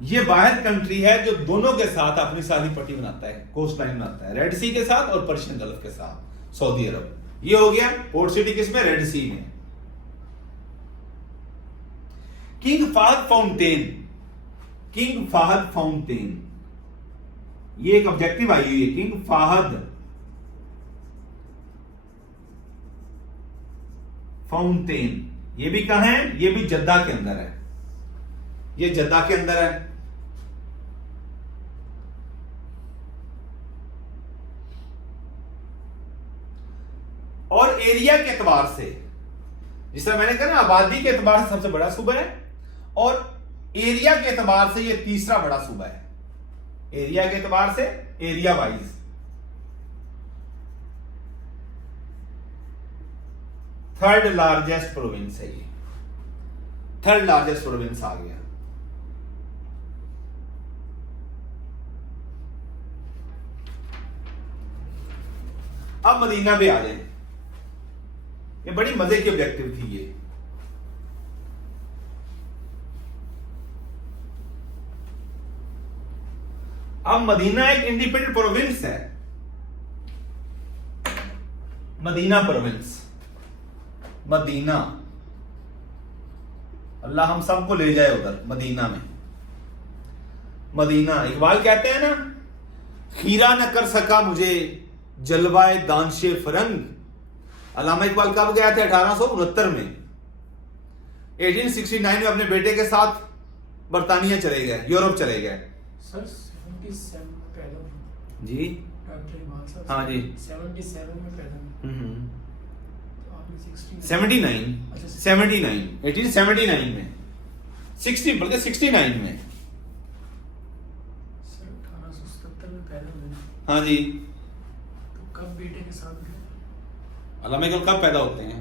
ये वाहिद कंट्री है जो दोनों के साथ अपनी सारी पट्टी बनाता है, कोस्ट लाइन बनाता है, रेड सी के साथ और पर्शियन गल्फ के साथ, सऊदी अरब। ये हो गया पोर्ट सिटी किसमें? रेड सी में। King Fahd Fountain, King Fahd Fountain, ये एक ऑब्जेक्टिव आई हुई है, किंग फहद फाउंटेन। ये भी कहां है? ये भी जद्दा के अंदर है। ये जद्दा के अंदर है। और एरिया के एतबार से, जिससे मैंने कहा ना, आबादी के एतबार से सबसे बड़ा सूबा है और एरिया के एतबार से ये तीसरा बड़ा सूबा है। एरिया के एतबार से, area wise third largest province है ये, थर्ड लार्जेस्ट प्रोविंस आ गया। अब मदीना पे आ जाए। ये बड़ी मजे की ऑब्जेक्टिव थी ये। अब मदीना एक इंडिपेंडेंट प्रोविंस है, मदीना प्रोविंस। मदीना, अल्लाह हम सबको ले जाए उधर मदीना में। मदीना, इकबाल कहते हैं ना, खीरा न कर सका मुझे जलवाए दानशे फरंग। अल्लामा इकबाल कब गया थे? 1869 में। 1869 में अपने बेटे के साथ बरतानिया चले गए, यूरोप चले गए। सर 77 पहले जी डॉक्टर इकबाल साहब हाँ जी। 77 में पैदा हुए, तो आपने 69 79 अच्छा, 79 1879 में 60 बल्कि 69 में। सर 1877 में पैदा हुए, हाँ जी। तो कब बेटे के साथ गए? अल्लामा इकबाल कब पैदा होते हैं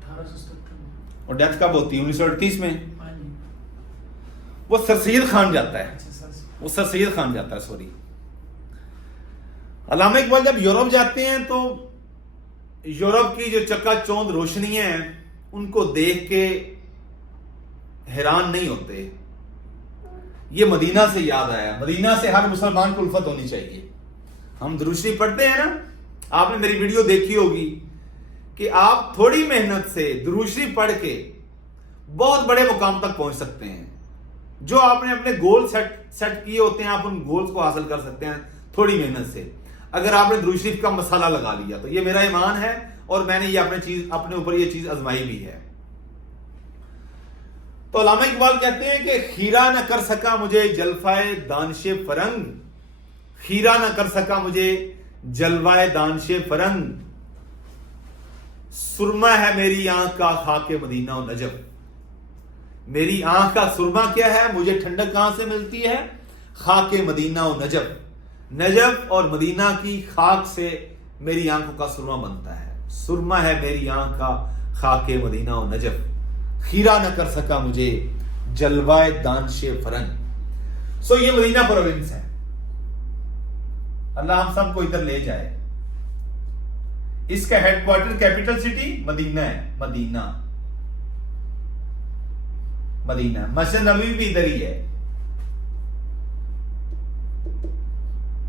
1877 में। और डेथ कब होती है 1938 में। हाँ जी। वो सर सैयद खान जाता है, अच्छा सर, वो सर सैयद खान जाता है, सॉरी। अल्लामा इकबाल जब यूरोप जाते हैं तो यूरोप की जो चकाचौंध रोशनियां हैं उनको देख के हैरान नहीं होते। ये मदीना से याद आया, मदीना से हर मुसलमान को उल्फत होनी चाहिए। हम दुरूद शरीफ पढ़ते हैं ना, आपने मेरी वीडियो देखी होगी कि आप थोड़ी मेहनत से दुरूद शरीफ पढ़ के बहुत बड़े मुकाम तक पहुंच सकते हैं। जो आपने अपने गोल सेट किए होते हैं, आप उन गोल्स को हासिल कर सकते हैं थोड़ी मेहनत से, अगर आपने दुरूद शरीफ का मसाला लगा लिया तो। ये मेरा ईमान है और मैंने ये अपने ऊपर ये चीज आजमाई भी है। तो अल्लामा इकबाल कहते हैं कि खीरा न कर सका मुझे जलफाए दानशे फरंग, खीरा न कर सका मुझे जलवाए दानशे फरंग, सुरमा है मेरी आंख का खाके मदीना और नजफ। मेरी आंख का सुरमा क्या है, मुझे ठंडक कहां से मिलती है, खाके मदीना और नजफ। नजफ और मदीना की खाक से मेरी आंखों का सुरमा बनता है। सुरमा है मेरी आंख का खाके मदीना और नजफ, खीरा न कर सका मुझे जलवाए दानशे फरंग। सो ये मदीना प्रोविंस है। अल्लाह हम सबको इधर ले जाए। इसका हेडक्वार्टर कैपिटल सिटी मदीना है, मदीना मदीना। मस्जिद नबवी भी इधर ही है,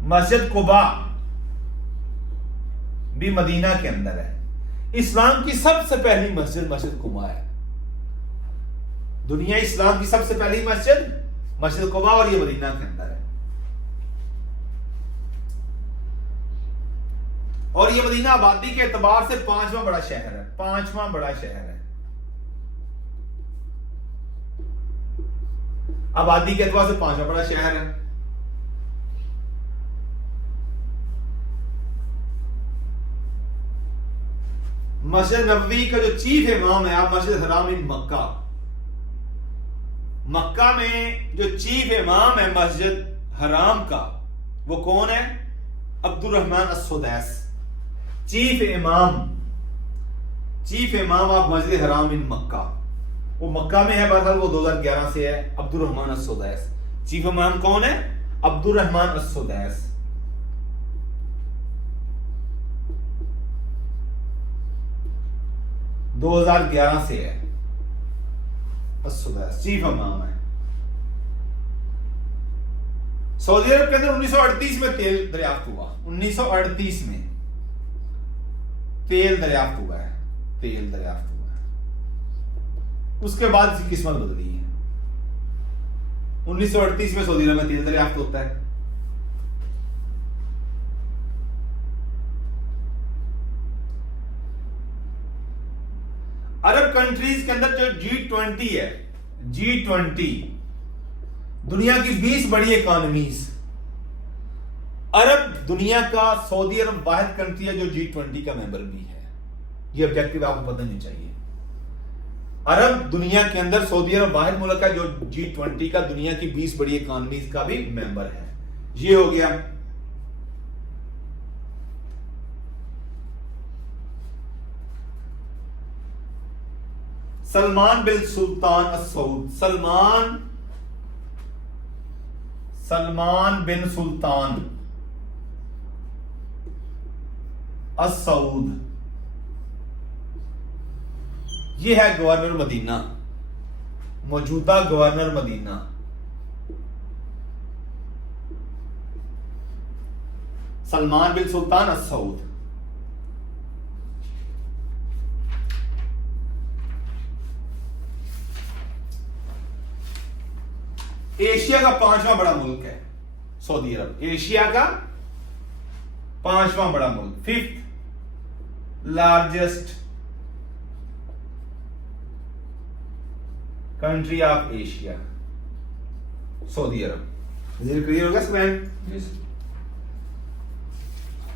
मस्जिद कुबा भी मदीना के अंदर है। इस्लाम की सबसे पहली मस्जिद मस्जिद कुबा है। दुनिया इस्लाम की सबसे पहली मस्जिद मस्जिद कुबा, और ये मदीना के अंदर है। और ये मदीना आबादी के एतबार से 5वां बड़ा शहर है, 5वां बड़ा शहर है आबादी के एतबार से, 5वां बड़ा शहर है। मस्जिद नबवी का जो चीफ इमाम है, आप मस्जिद हराम इन मक्का, मक्का में जो चीफ इमाम है मस्जिद हराम का, वो कौन है, अब्दुल रहमान अस-सुदैस। चीफ इमाम आप मस्जिद हराम इन मक्का, वो मक्का में है, बहरहाल वो 2011 से है। अब्दुल रहमान अस-सुदैस चीफ इमाम कौन है, अब्दुल रहमान अस-सुदैस। दो 2011 से है, अस-सुदैस चीफ इमाम है। सऊदी अरब के अंदर 1938 में तेल दरियाफ्त हुआ, 1938 में तेल दरियाफ्त हुआ है, तेल दरियाफ्त हुआ है। उसके बाद इसकी किस्मत बदली है। 1938 में सऊदी अरब में तेल दरियाफ्त होता है। अरब कंट्रीज के अंदर जो G20 है, G20 दुनिया की 20 बड़ी इकोनॉमीज, अरब दुनिया का सऊदी अरब वाहिद कंट्री है जो G20 का मेंबर भी है। ये ऑब्जेक्टिव आपको पता नहीं चाहिए। अरब दुनिया के अंदर सऊदी अरब वाहिद मुल्क है जो G20 का दुनिया की 20 बड़ी इकोनॉमीज का भी मेंबर है। ये हो गया। सलमान बिन सुल्तान अस-सऊद, सलमान बिन सुल्तान अस-सऊद, ये है गवर्नर मदीना, मौजूदा गवर्नर मदीना। सलमान बिन सुल्तान अस-सऊद। एशिया का 5वां बड़ा मुल्क है सऊदी अरब, एशिया का 5वां बड़ा मुल्क, 5th largest country of Asia, Saudi Arab. Clear हो गया स्टूडेंट?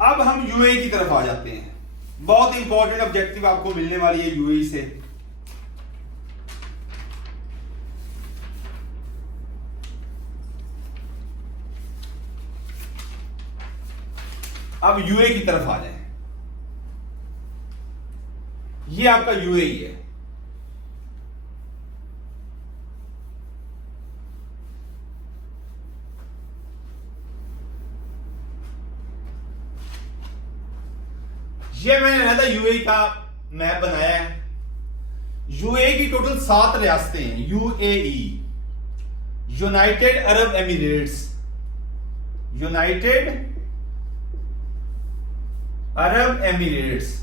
अब हम यूएई की तरफ आ जाते हैं। बहुत इंपॉर्टेंट ऑब्जेक्टिव आपको मिलने वाली है यूएई से। अब यूएई की तरफ आ जाएं। ये आपका यूएई है। ये मैंने ना यूएई का मैप बनाया है। यूएई की टोटल 7 रियासतें हैं। UAE, United Arab Emirates, United Arab Emirates.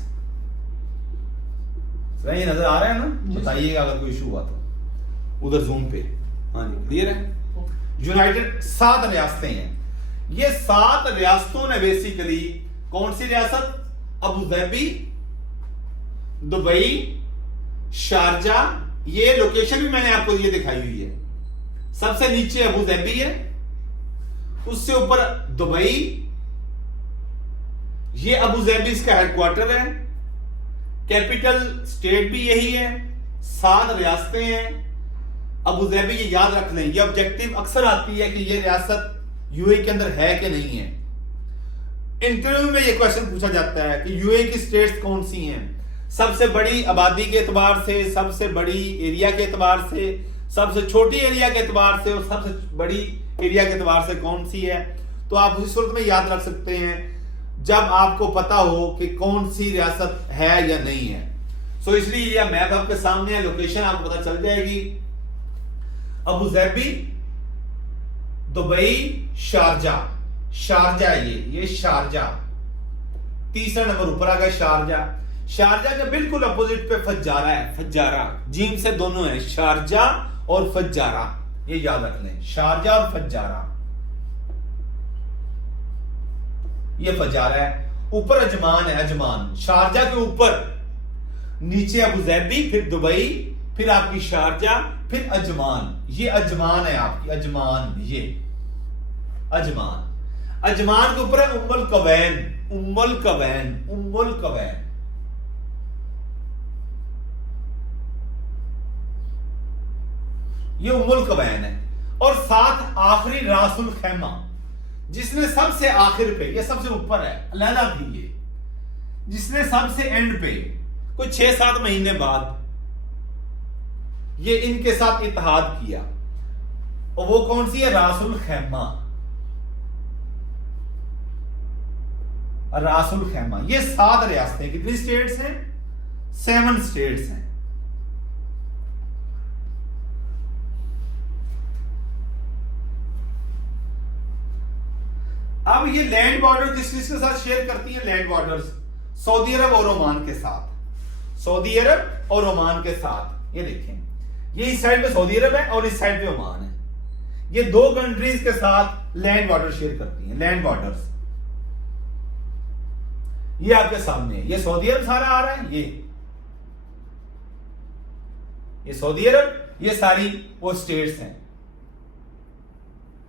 सही नजर आ रहा है ना? बताइएगा अगर कोई इशू हुआ तो उधर जूम पे। हाँ जी, क्लियर है। यूनाइटेड 7 रियासतें हैं। ये 7 रियासतों ने बेसिकली कौन सी रियासत? Abu Dhabi, Dubai, Sharjah. ये लोकेशन भी मैंने आपको ये दिखाई हुई है। सबसे नीचे अबू धाबी है, उससे ऊपर दुबई। ये अबू धाबी इसका हेडक्वार्टर है। कैपिटल स्टेट भी यही है। 7 रियासतें हैं अबू धाबी। ये याद रख लें। ये ऑब्जेक्टिव अक्सर आती है कि ये रियासत यूएई के अंदर है कि नहीं है। इंटरव्यू में ये क्वेश्चन पूछा जाता है कि यूएई की स्टेट्स कौन सी हैं, सबसे बड़ी आबादी के एतबार से, सबसे बड़ी एरिया के एतबार से, सबसे छोटी एरिया के एतबार से और सबसे बड़ी एरिया के एतबार से कौन सी है। तो आप उसी सूरत में याद रख सकते हैं जब आपको पता हो कि कौन सी रियासत है या नहीं है। सो इसलिए यह मैप आपके सामने है, लोकेशन आपको पता चल जाएगी। Abu Dhabi, Dubai, Sharjah. Sharjah ये शारजा। तीसरा नंबर ऊपर आ गया शारजा। शारजा के बिल्कुल अपोजिट पे फज्जारा है। फज्जारा जीम से दोनों है, शारजा और फज्जारा। ये याद रख लें, शारजा और फज्जारा। ये फज्जारा है। ऊपर अजमान है, अजमान। शारजा के ऊपर, नीचे अबू धाबी, फिर दुबई, फिर आपकी शारजा, फिर अजमान। ये अजमान है आपकी, अजमान। ये अजमान। अजमान के ऊपर है उम्मुल कवैन। उम्मुल कवैन, उम्मुल कवैन। ये उम्मुल कवैन है। और साथ आखिरी रासुल खैमा, जिसने सबसे आखिर पे, ये सबसे ऊपर है, अलहदा थी ये, जिसने सबसे एंड पे कुछ 6-7 महीने बाद ये इनके साथ इत्तेहाद किया। और वो कौन सी है? रासुल खैमा। रासुल खैमा। ये 7 रियासतें। कितनी स्टेट्स हैं? 7 स्टेट्स हैं। अब ये लैंड बॉर्डर किस किस के साथ शेयर करती है? लैंड बॉर्डर्स सऊदी अरब और ओमान के साथ। सऊदी अरब और ओमान के साथ। ये देखें, ये इस साइड पे सऊदी अरब है और इस साइड पे ओमान है। ये 2 कंट्रीज के साथ लैंड बॉर्डर शेयर करती हैं। लैंड बॉर्डर्स ये आपके सामने है। ये सऊदी अरब सारा आ रहा है। ये सऊदी अरब, ये सारी वो स्टेट्स हैं।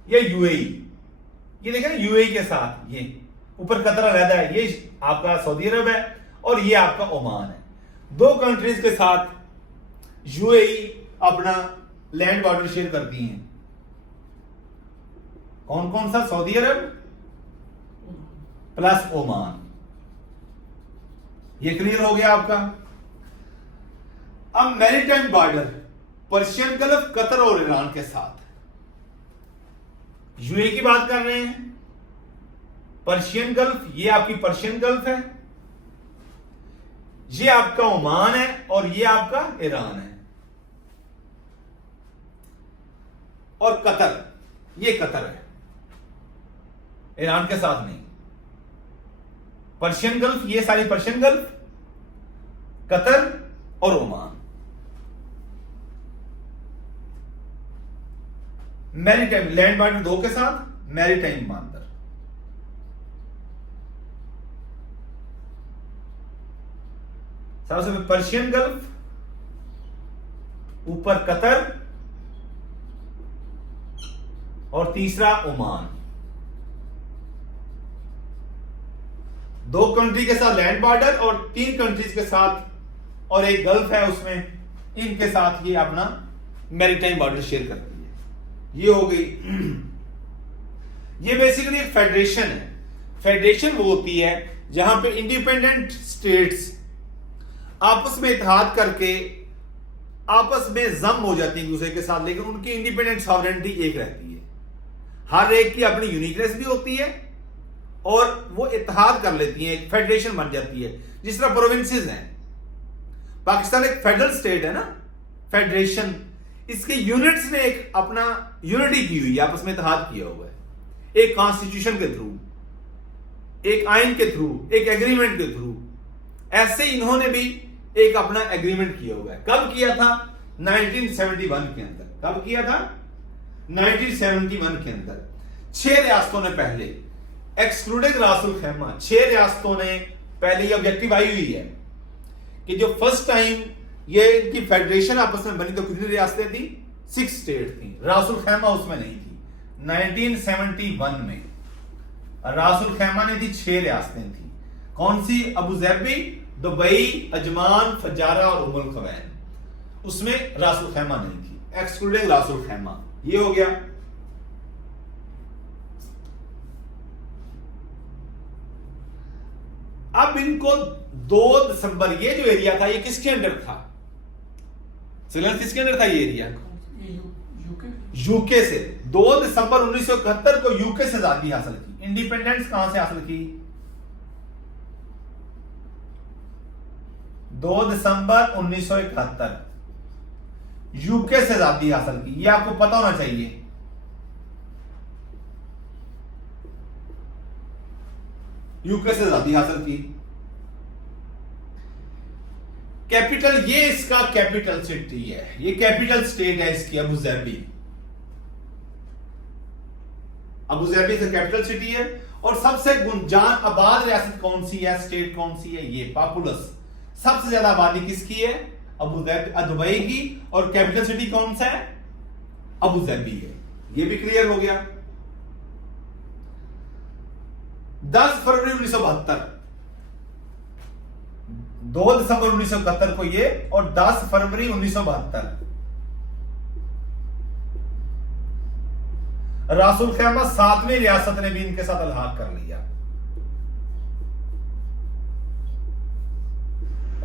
ये यूएई, ये देखें ना यूएई के साथ। ये ऊपर कतर अलहदा है। ये आपका सऊदी अरब है और ये आपका ओमान है। 2 कंट्रीज के साथ यूएई अपना लैंड बॉर्डर शेयर करती हैं। कौन कौन सा? सऊदी अरब प्लस ओमान। ये क्लियर हो गया आपका। अब maritime border Persian gulf, Qatar और ईरान के साथ। यूएई की बात कर रहे हैं। पर्शियन गल्फ, ये आपकी पर्शियन गल्फ है, ये आपका ओमान है और ये आपका ईरान है। और कतर, ये कतर है, ईरान के साथ नहीं। पर्शियन गल्फ, ये सारी पर्शियन गल्फ, कतर और ओमान। मैरीटाइम लैंड बॉर्डर 2 के साथ, मैरीटाइम बॉर्डर। सबसे पहले पर्शियन गल्फ, ऊपर कतर और तीसरा ओमान। 2 कंट्री के साथ लैंड बॉर्डर और 3 कंट्रीज के साथ, और एक गल्फ है उसमें, इनके साथ ये अपना मैरीटाइम बॉर्डर शेयर करती है। ये हो गई। ये बेसिकली एक फेडरेशन है। फेडरेशन वो होती है जहां पे इंडिपेंडेंट स्टेट्स आपस में इत्तेहाद करके आपस में जम हो जाती है एक दूसरे के साथ, लेकिन उनकी इंडिपेंडेंट सॉवरेनिटी एक रहती है। हर एक की अपनी यूनिकनेस भी होती है और वो इत्तेहाद कर लेती है, एक फेडरेशन बन जाती है। जिस तरह प्रोविंसेस हैं, पाकिस्तान एक फेडरल स्टेट है ना, फेडरेशन, इसके यूनिट्स ने एक अपना यूनिटी की हुई है, आपस में इत्तेहाद किया हुआ है, एक कॉन्स्टिट्यूशन के थ्रू, एक आइन के थ्रू, एक एग्रीमेंट के थ्रू। ऐसे इन्होंने भी एक अपना एग्रीमेंट किया हुआ है। कब किया था? 1971 के अंदर। कब किया था? 1971 के अंदर। 6 रियासतों ने पहले, एक्सक्लूडिंग रासुल खैमा, 6 रियासतों ने पहले ये ऑब्जेक्टिव आई हुई है कि जो फर्स्ट टाइम ये इनकी फेडरेशन आपस में बनी तो कितनी रियासतें थी? 6 स्टेट थी। रासुल खैमा उसमें नहीं थी। 1971 में रासुल खैमा ने थी 6 रियासतें थी। कौन सी? अबू ज़ैबी, दुबई, अजमान, फजारा और उमुल क़वैन। उसमें रासुल खैमा नहीं थी, एक्सक्लूडिंग रासुल खैमा। ये हो गया। अब इनको 2 दिसंबर, ये जो एरिया था ये किसके अंडर था? श्रीलंका किसके अंडर था ये एरिया? यूके से। 2 दिसंबर 1971 को यूके से आजादी हासिल की। इंडिपेंडेंस कहां से हासिल की? 2 दिसंबर 1971 यूके से आजादी हासिल की। ये आपको पता होना चाहिए। यूके से आजादी हासिल की। कैपिटल, ये इसका कैपिटल सिटी है, ये कैपिटल स्टेट है इसकी, अबू ज़ैबी। अबू ज़ैबी से कैपिटल सिटी है। और सबसे गुंजान आबाद रियासत कौन सी है, स्टेट कौन सी है? ये पॉपुलस, सबसे ज्यादा आबादी किसकी है? अबू ज़ैबी, दुबई की। और कैपिटल सिटी कौन सा है? अबू ज़ैबी है। ये भी क्लियर हो गया। 10 फरवरी 1972, 2 दिसंबर 1971 को ये, और 10 फरवरी 1972 रासुल खैमा 7वीं रियासत ने भी इनके साथ अलहाक कर लिया।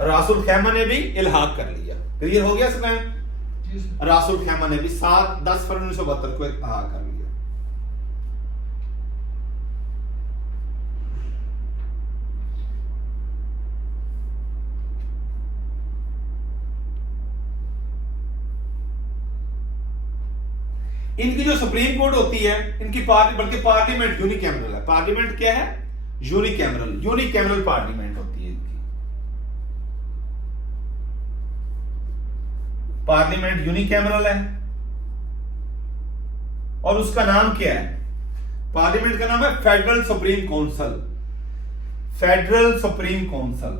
रासुल खैमा ने भी इल्हाक कर लिया। क्लियर हो गया इसमें? रासुल खैमा ने भी 10 फरवरी 1972 को इल्हाक कर लिया। इनकी जो सुप्रीम कोर्ट होती है, इनकी बल्कि पार्लियामेंट यूनिकैमरल है। पार्लियामेंट क्या है? यूनिकैमरल पार्लियामेंट होती है इनकी। पार्लियामेंट यूनिकैमरल है। और उसका नाम क्या है? पार्लियामेंट का नाम है federal supreme council. Federal supreme council.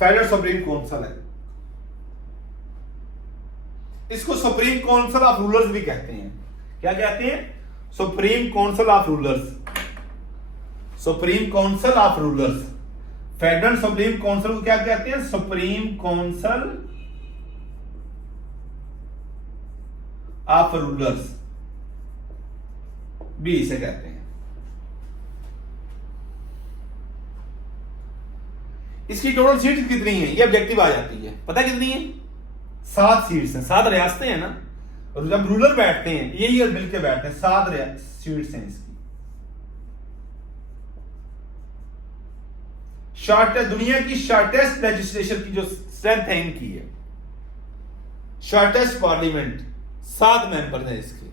Federal supreme council है। इसको सुप्रीम काउंसिल ऑफ रूलर्स भी कहते हैं। क्या कहते हैं? Supreme council of rulers. Supreme council of rulers. Federal supreme council को क्या कहते हैं? सुप्रीम काउंसिल ऑफ रूलर्स भी इसे कहते हैं। इसकी टोटल सीट कितनी है? ये ऑब्जेक्टिव आ जाती है। पता कितनी है? 7 सीट्स हैं। 7 रियासतें हैं ना, और जब रूलर बैठते हैं यही मिलकर बैठते हैं। 7 सीट्स हैं इसकी। शॉर्टेस्ट, दुनिया की शॉर्टेस्ट लेजिस्लेशन की जो स्ट्रेंथ है इनकी है। शॉर्टेस्ट पार्लियामेंट, 7 मेंबर हैं इसके।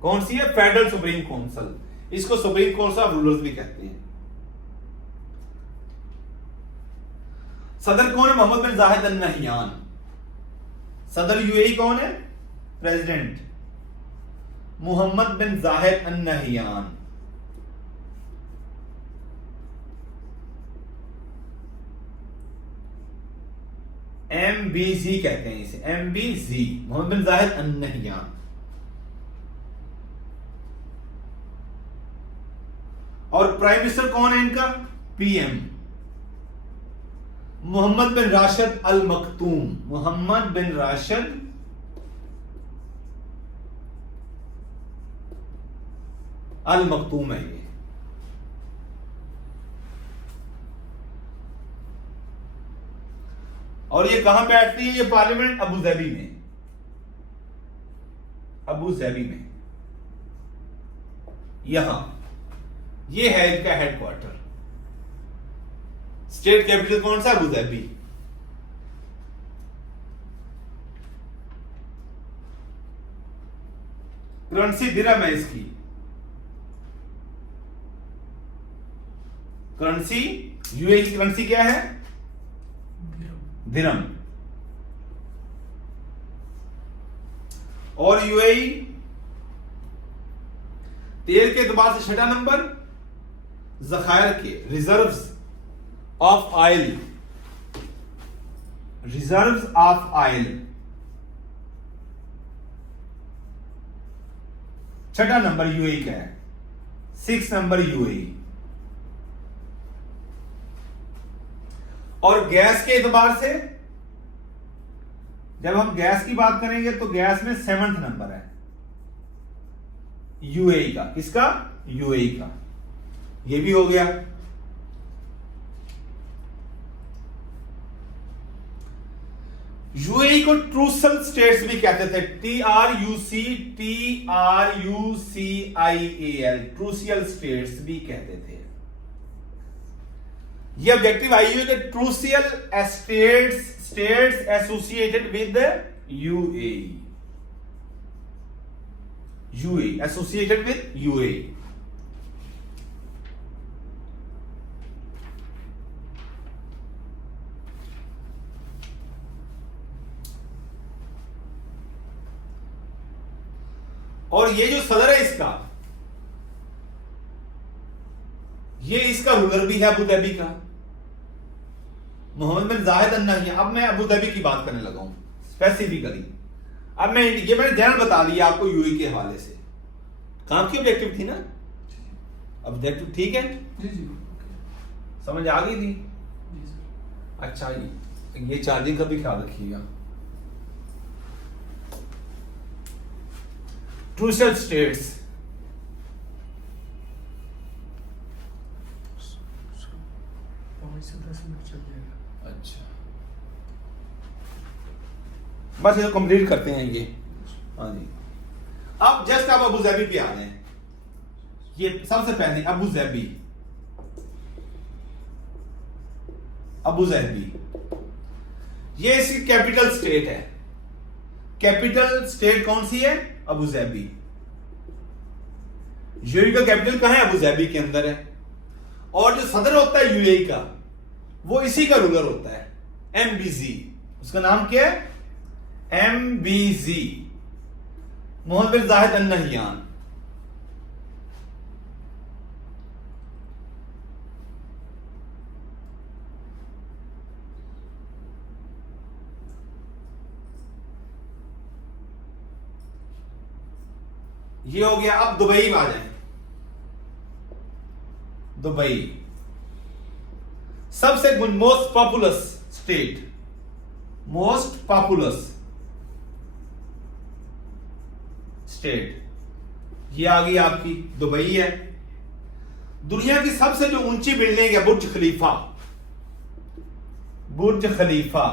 कौन सी है? Federal supreme council. इसको सुप्रीम काउंसिल ऑफ रूलर्स भी कहते हैं। सदर कौन है? मोहम्मद बिन जाहिद अल नहयान। सदर यूएई कौन है? प्रेसिडेंट मोहम्मद बिन जाहिद अल नहयान। MBZ कहते हैं इसे, MBZ, मोहम्मद बिन जाहिद अन नहयान। और प्राइम मिनिस्टर कौन है इनका? PM, मोहम्मद बिन राशिद अल मखतूम। मोहम्मद बिन राशिद अल मखतूम है ये। और ये कहां बैठती है? ये पार्लियामेंट अबू धाबी में, अबू धाबी में, यहां ये है इनका हेडक्वार्टर। स्टेट कैपिटल कौन सा? Abu Dhabi. करेंसी दिरहम है इसकी, करेंसी यूएई की करेंसी क्या है? दिरहम। और यूएई तेल के एतबार से 6ठा नंबर, जखायर के reserves of oil, reserves of oil 6ठा नंबर यूएई का है, 6 नंबर यूएई। और गैस के एतबार से जब हम गैस की बात करेंगे तो गैस में 7th नंबर है यूएई का। किसका? यूएई का। ये भी हो गया। यूएई को ट्रूसियल स्टेट्स भी कहते थे, TRUCIAL, ट्रूसियल स्टेट्स भी कहते थे। ये ऑब्जेक्टिव आई है कि Trucial States associated with UAE, UAE associated with UAE. और ये जो सदर है इसका, ये इसका रूलर भी है अबू धाबी का, मोहम्मद बिन जाहिद अन नहयान। अब मैं अबू धाबी की बात करने लगा हूं स्पेसिफिकली। अब मैं ये मैंने जनरल बता दिया आपको यूएई के हवाले से। काम की ऑब्जेक्टिव थी ना, ऑब्जेक्टिव ठीक है जी जी, समझ आ गई थी? जी सर। अच्छा, ये चार्जिंग का भी ख्याल रखिएगा। ट्रूसियल स्टेट्स, 5 से 10 मिनट चल जाएगा। अच्छा बस ये कंप्लीट करते हैं ये। हाँ जी, अब जस्ट आप अबू धाबी पे आ रहे हैं। ये सबसे पहले अबू धाबी, अबू धाबी ये इसकी कैपिटल स्टेट है। कैपिटल स्टेट कौन सी है? Abu Dhabi. यूएई का कैपिटल कहां है? अबू धाबी के अंदर है। और जो सदर होता है यूएई का, वो इसी का रूलर होता है, MBZ। उसका नाम क्या है? MBZ, मोहम्मद बिन जाहिद अन नहयान। ये हो गया। अब दुबई में आ जाए। दुबई सबसे most populous state, most populous state, ये आ गई आपकी दुबई है। दुनिया की सबसे जो ऊंची बिल्डिंग है बुर्ज खलीफा, बुर्ज खलीफा।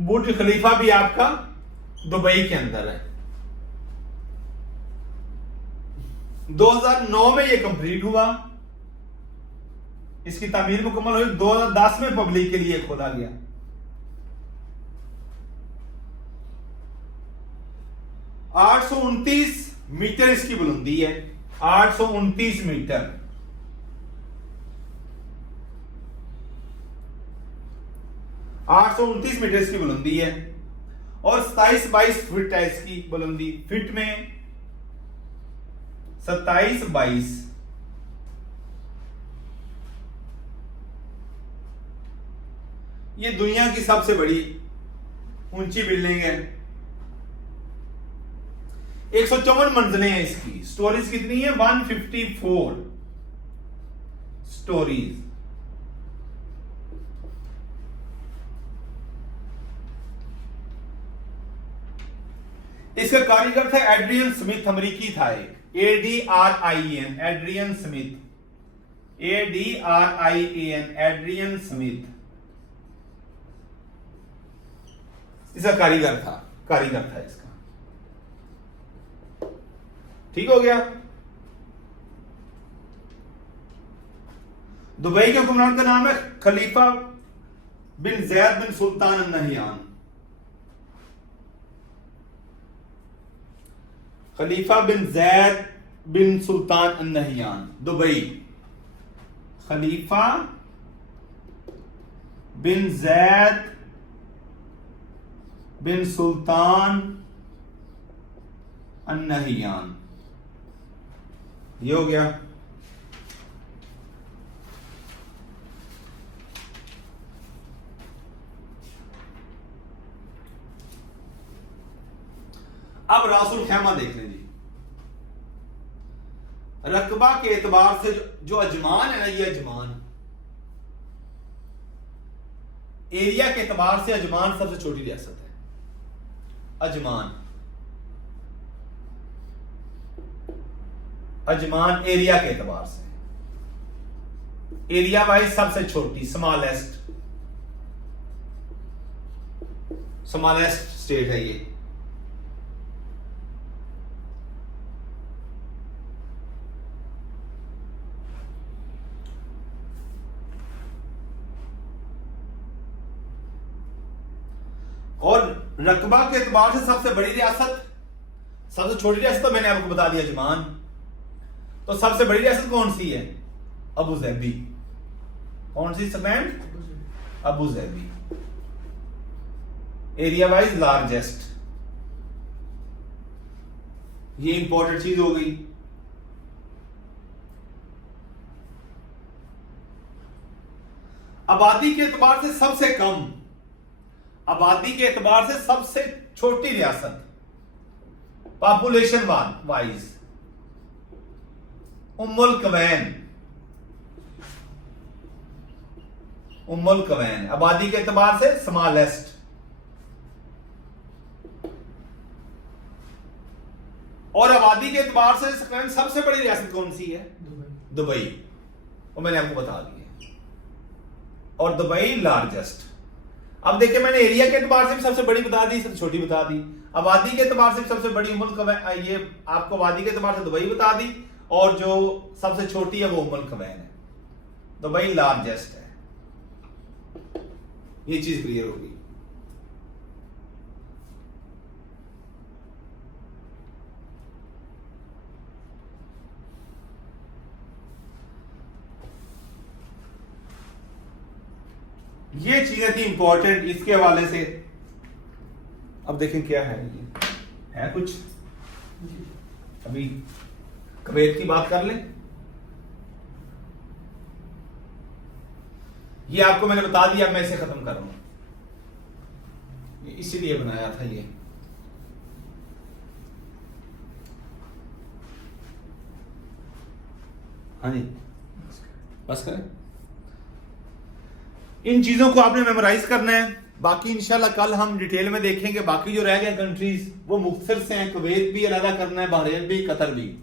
बुर्ज खलीफा भी आपका दुबई के अंदर है। 2009 में ये कंप्लीट हुआ, इसकी तामीर मुकम्मल हुई। 2010 में पब्लिक के लिए खोला गया। आठ 829 मीटर इसकी बुलंदी है, 829 मीटर। 829 मीटर इसकी बुलंदी है और 27-22 फीट है इसकी बुलंदी। फीट में 27-22। ये दुनिया की सबसे बड़ी ऊंची बिल्डिंग है। 154 मंजिलें हैं इसकी। स्टोरीज कितनी है? 154 स्टोरीज। इसका कारीगर था एड्रियन स्मिथ, अमेरिकी था एक। ADRIAN, Adrian Smith, ADRIAN, Adrian Smith इसका कारीगर था इसका। ठीक हो गया। दुबई के हुक्मरान का नाम है खलीफा बिन जैद बिन सुल्तान अन नहियान। खलीफा बिन जैद बिन सुल्तान अन नहियान, दुबई। खलीफा बिन जैद बिन सुल्तान अन नहियान। ये हो गया। अब रासुल खैमा देख लें जी। रकबा के एतबार से जो अजमान है ना, ये अजमान एरिया के एतबार से अजमान सबसे छोटी रियासत है। अजमान एरिया के एतबार से, एरिया वाइज सबसे छोटी, स्मॉलेस्ट स्टेट है ये। और रकबा के एतबार से सबसे बड़ी रियासत, सबसे छोटी रियासत तो मैंने आपको बता दिया अजमान। तो सबसे बड़ी रियासत कौन सी है? Abu Dhabi. कौन सी segment? Abu Dhabi. Area wise largest. ये इंपॉर्टेंट चीज हो गई। आबादी के एतबार से सबसे कम, आबादी के एतबार से सबसे छोटी रियासत, पॉपुलेशन वाइज, उम्मुल कवैन। आबादी के एतबार से स्मॉलेस्ट। और आबादी के एतबार से सबसे बड़ी रियासत कौन सी है? दुबई। वो मैंने आपको बता दिया। और दुबई लार्जेस्ट। अब देखिए, मैंने एरिया के एतबार से भी सबसे बड़ी बता दी, सबसे छोटी बता दी। आबादी के एतबार से भी सबसे बड़ी उम्मुल कवैन, ये आपको आबादी के एतबार से दुबई बता दी, और जो सबसे छोटी है वो उम्मुल कवैन है। दुबई लार्जेस्ट है। ये चीज क्लियर होगी। ये चीजें थी इंपॉर्टेंट इसके हवाले से। अब देखें क्या है, ये है कुछ। अभी कुवैत की बात कर लें। ये आपको मैंने बता दिया, मैं इसे खत्म कर रहा हूं। ये इसीलिए बनाया था ये। हाँ जी, बस करें। इन चीजों को आपने मेमोराइज करना है। बाकी इंशाल्लाह कल हम डिटेल में देखेंगे। बाकी जो रह गए कंट्रीज वो मुख्तसर से हैं। कुवैत भी अलग करना है, बहरीन भी, कतर भी,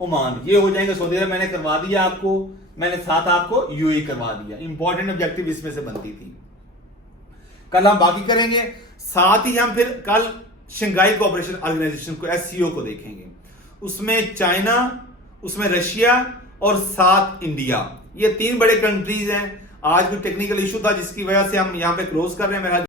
ओमान, ये हो जाएंगे। सऊदी अरब मैंने करवा दिया आपको, मैंने साथ आपको यूएई करवा दिया। इंपॉर्टेंट ऑब्जेक्टिव इसमें से बनती थी। कल हम बाकी करेंगे। साथ ही हम फिर कल शंघाई कोऑपरेशन ऑर्गेनाइजेशन को, SCO को देखेंगे। उसमें चाइना, उसमें रशिया और साथ इंडिया, ये 3 बड़े कंट्रीज हैं। आज कोई टेक्निकल इशू था जिसकी वजह से हम यहां पे क्लोज कर रहे हैं। मेरा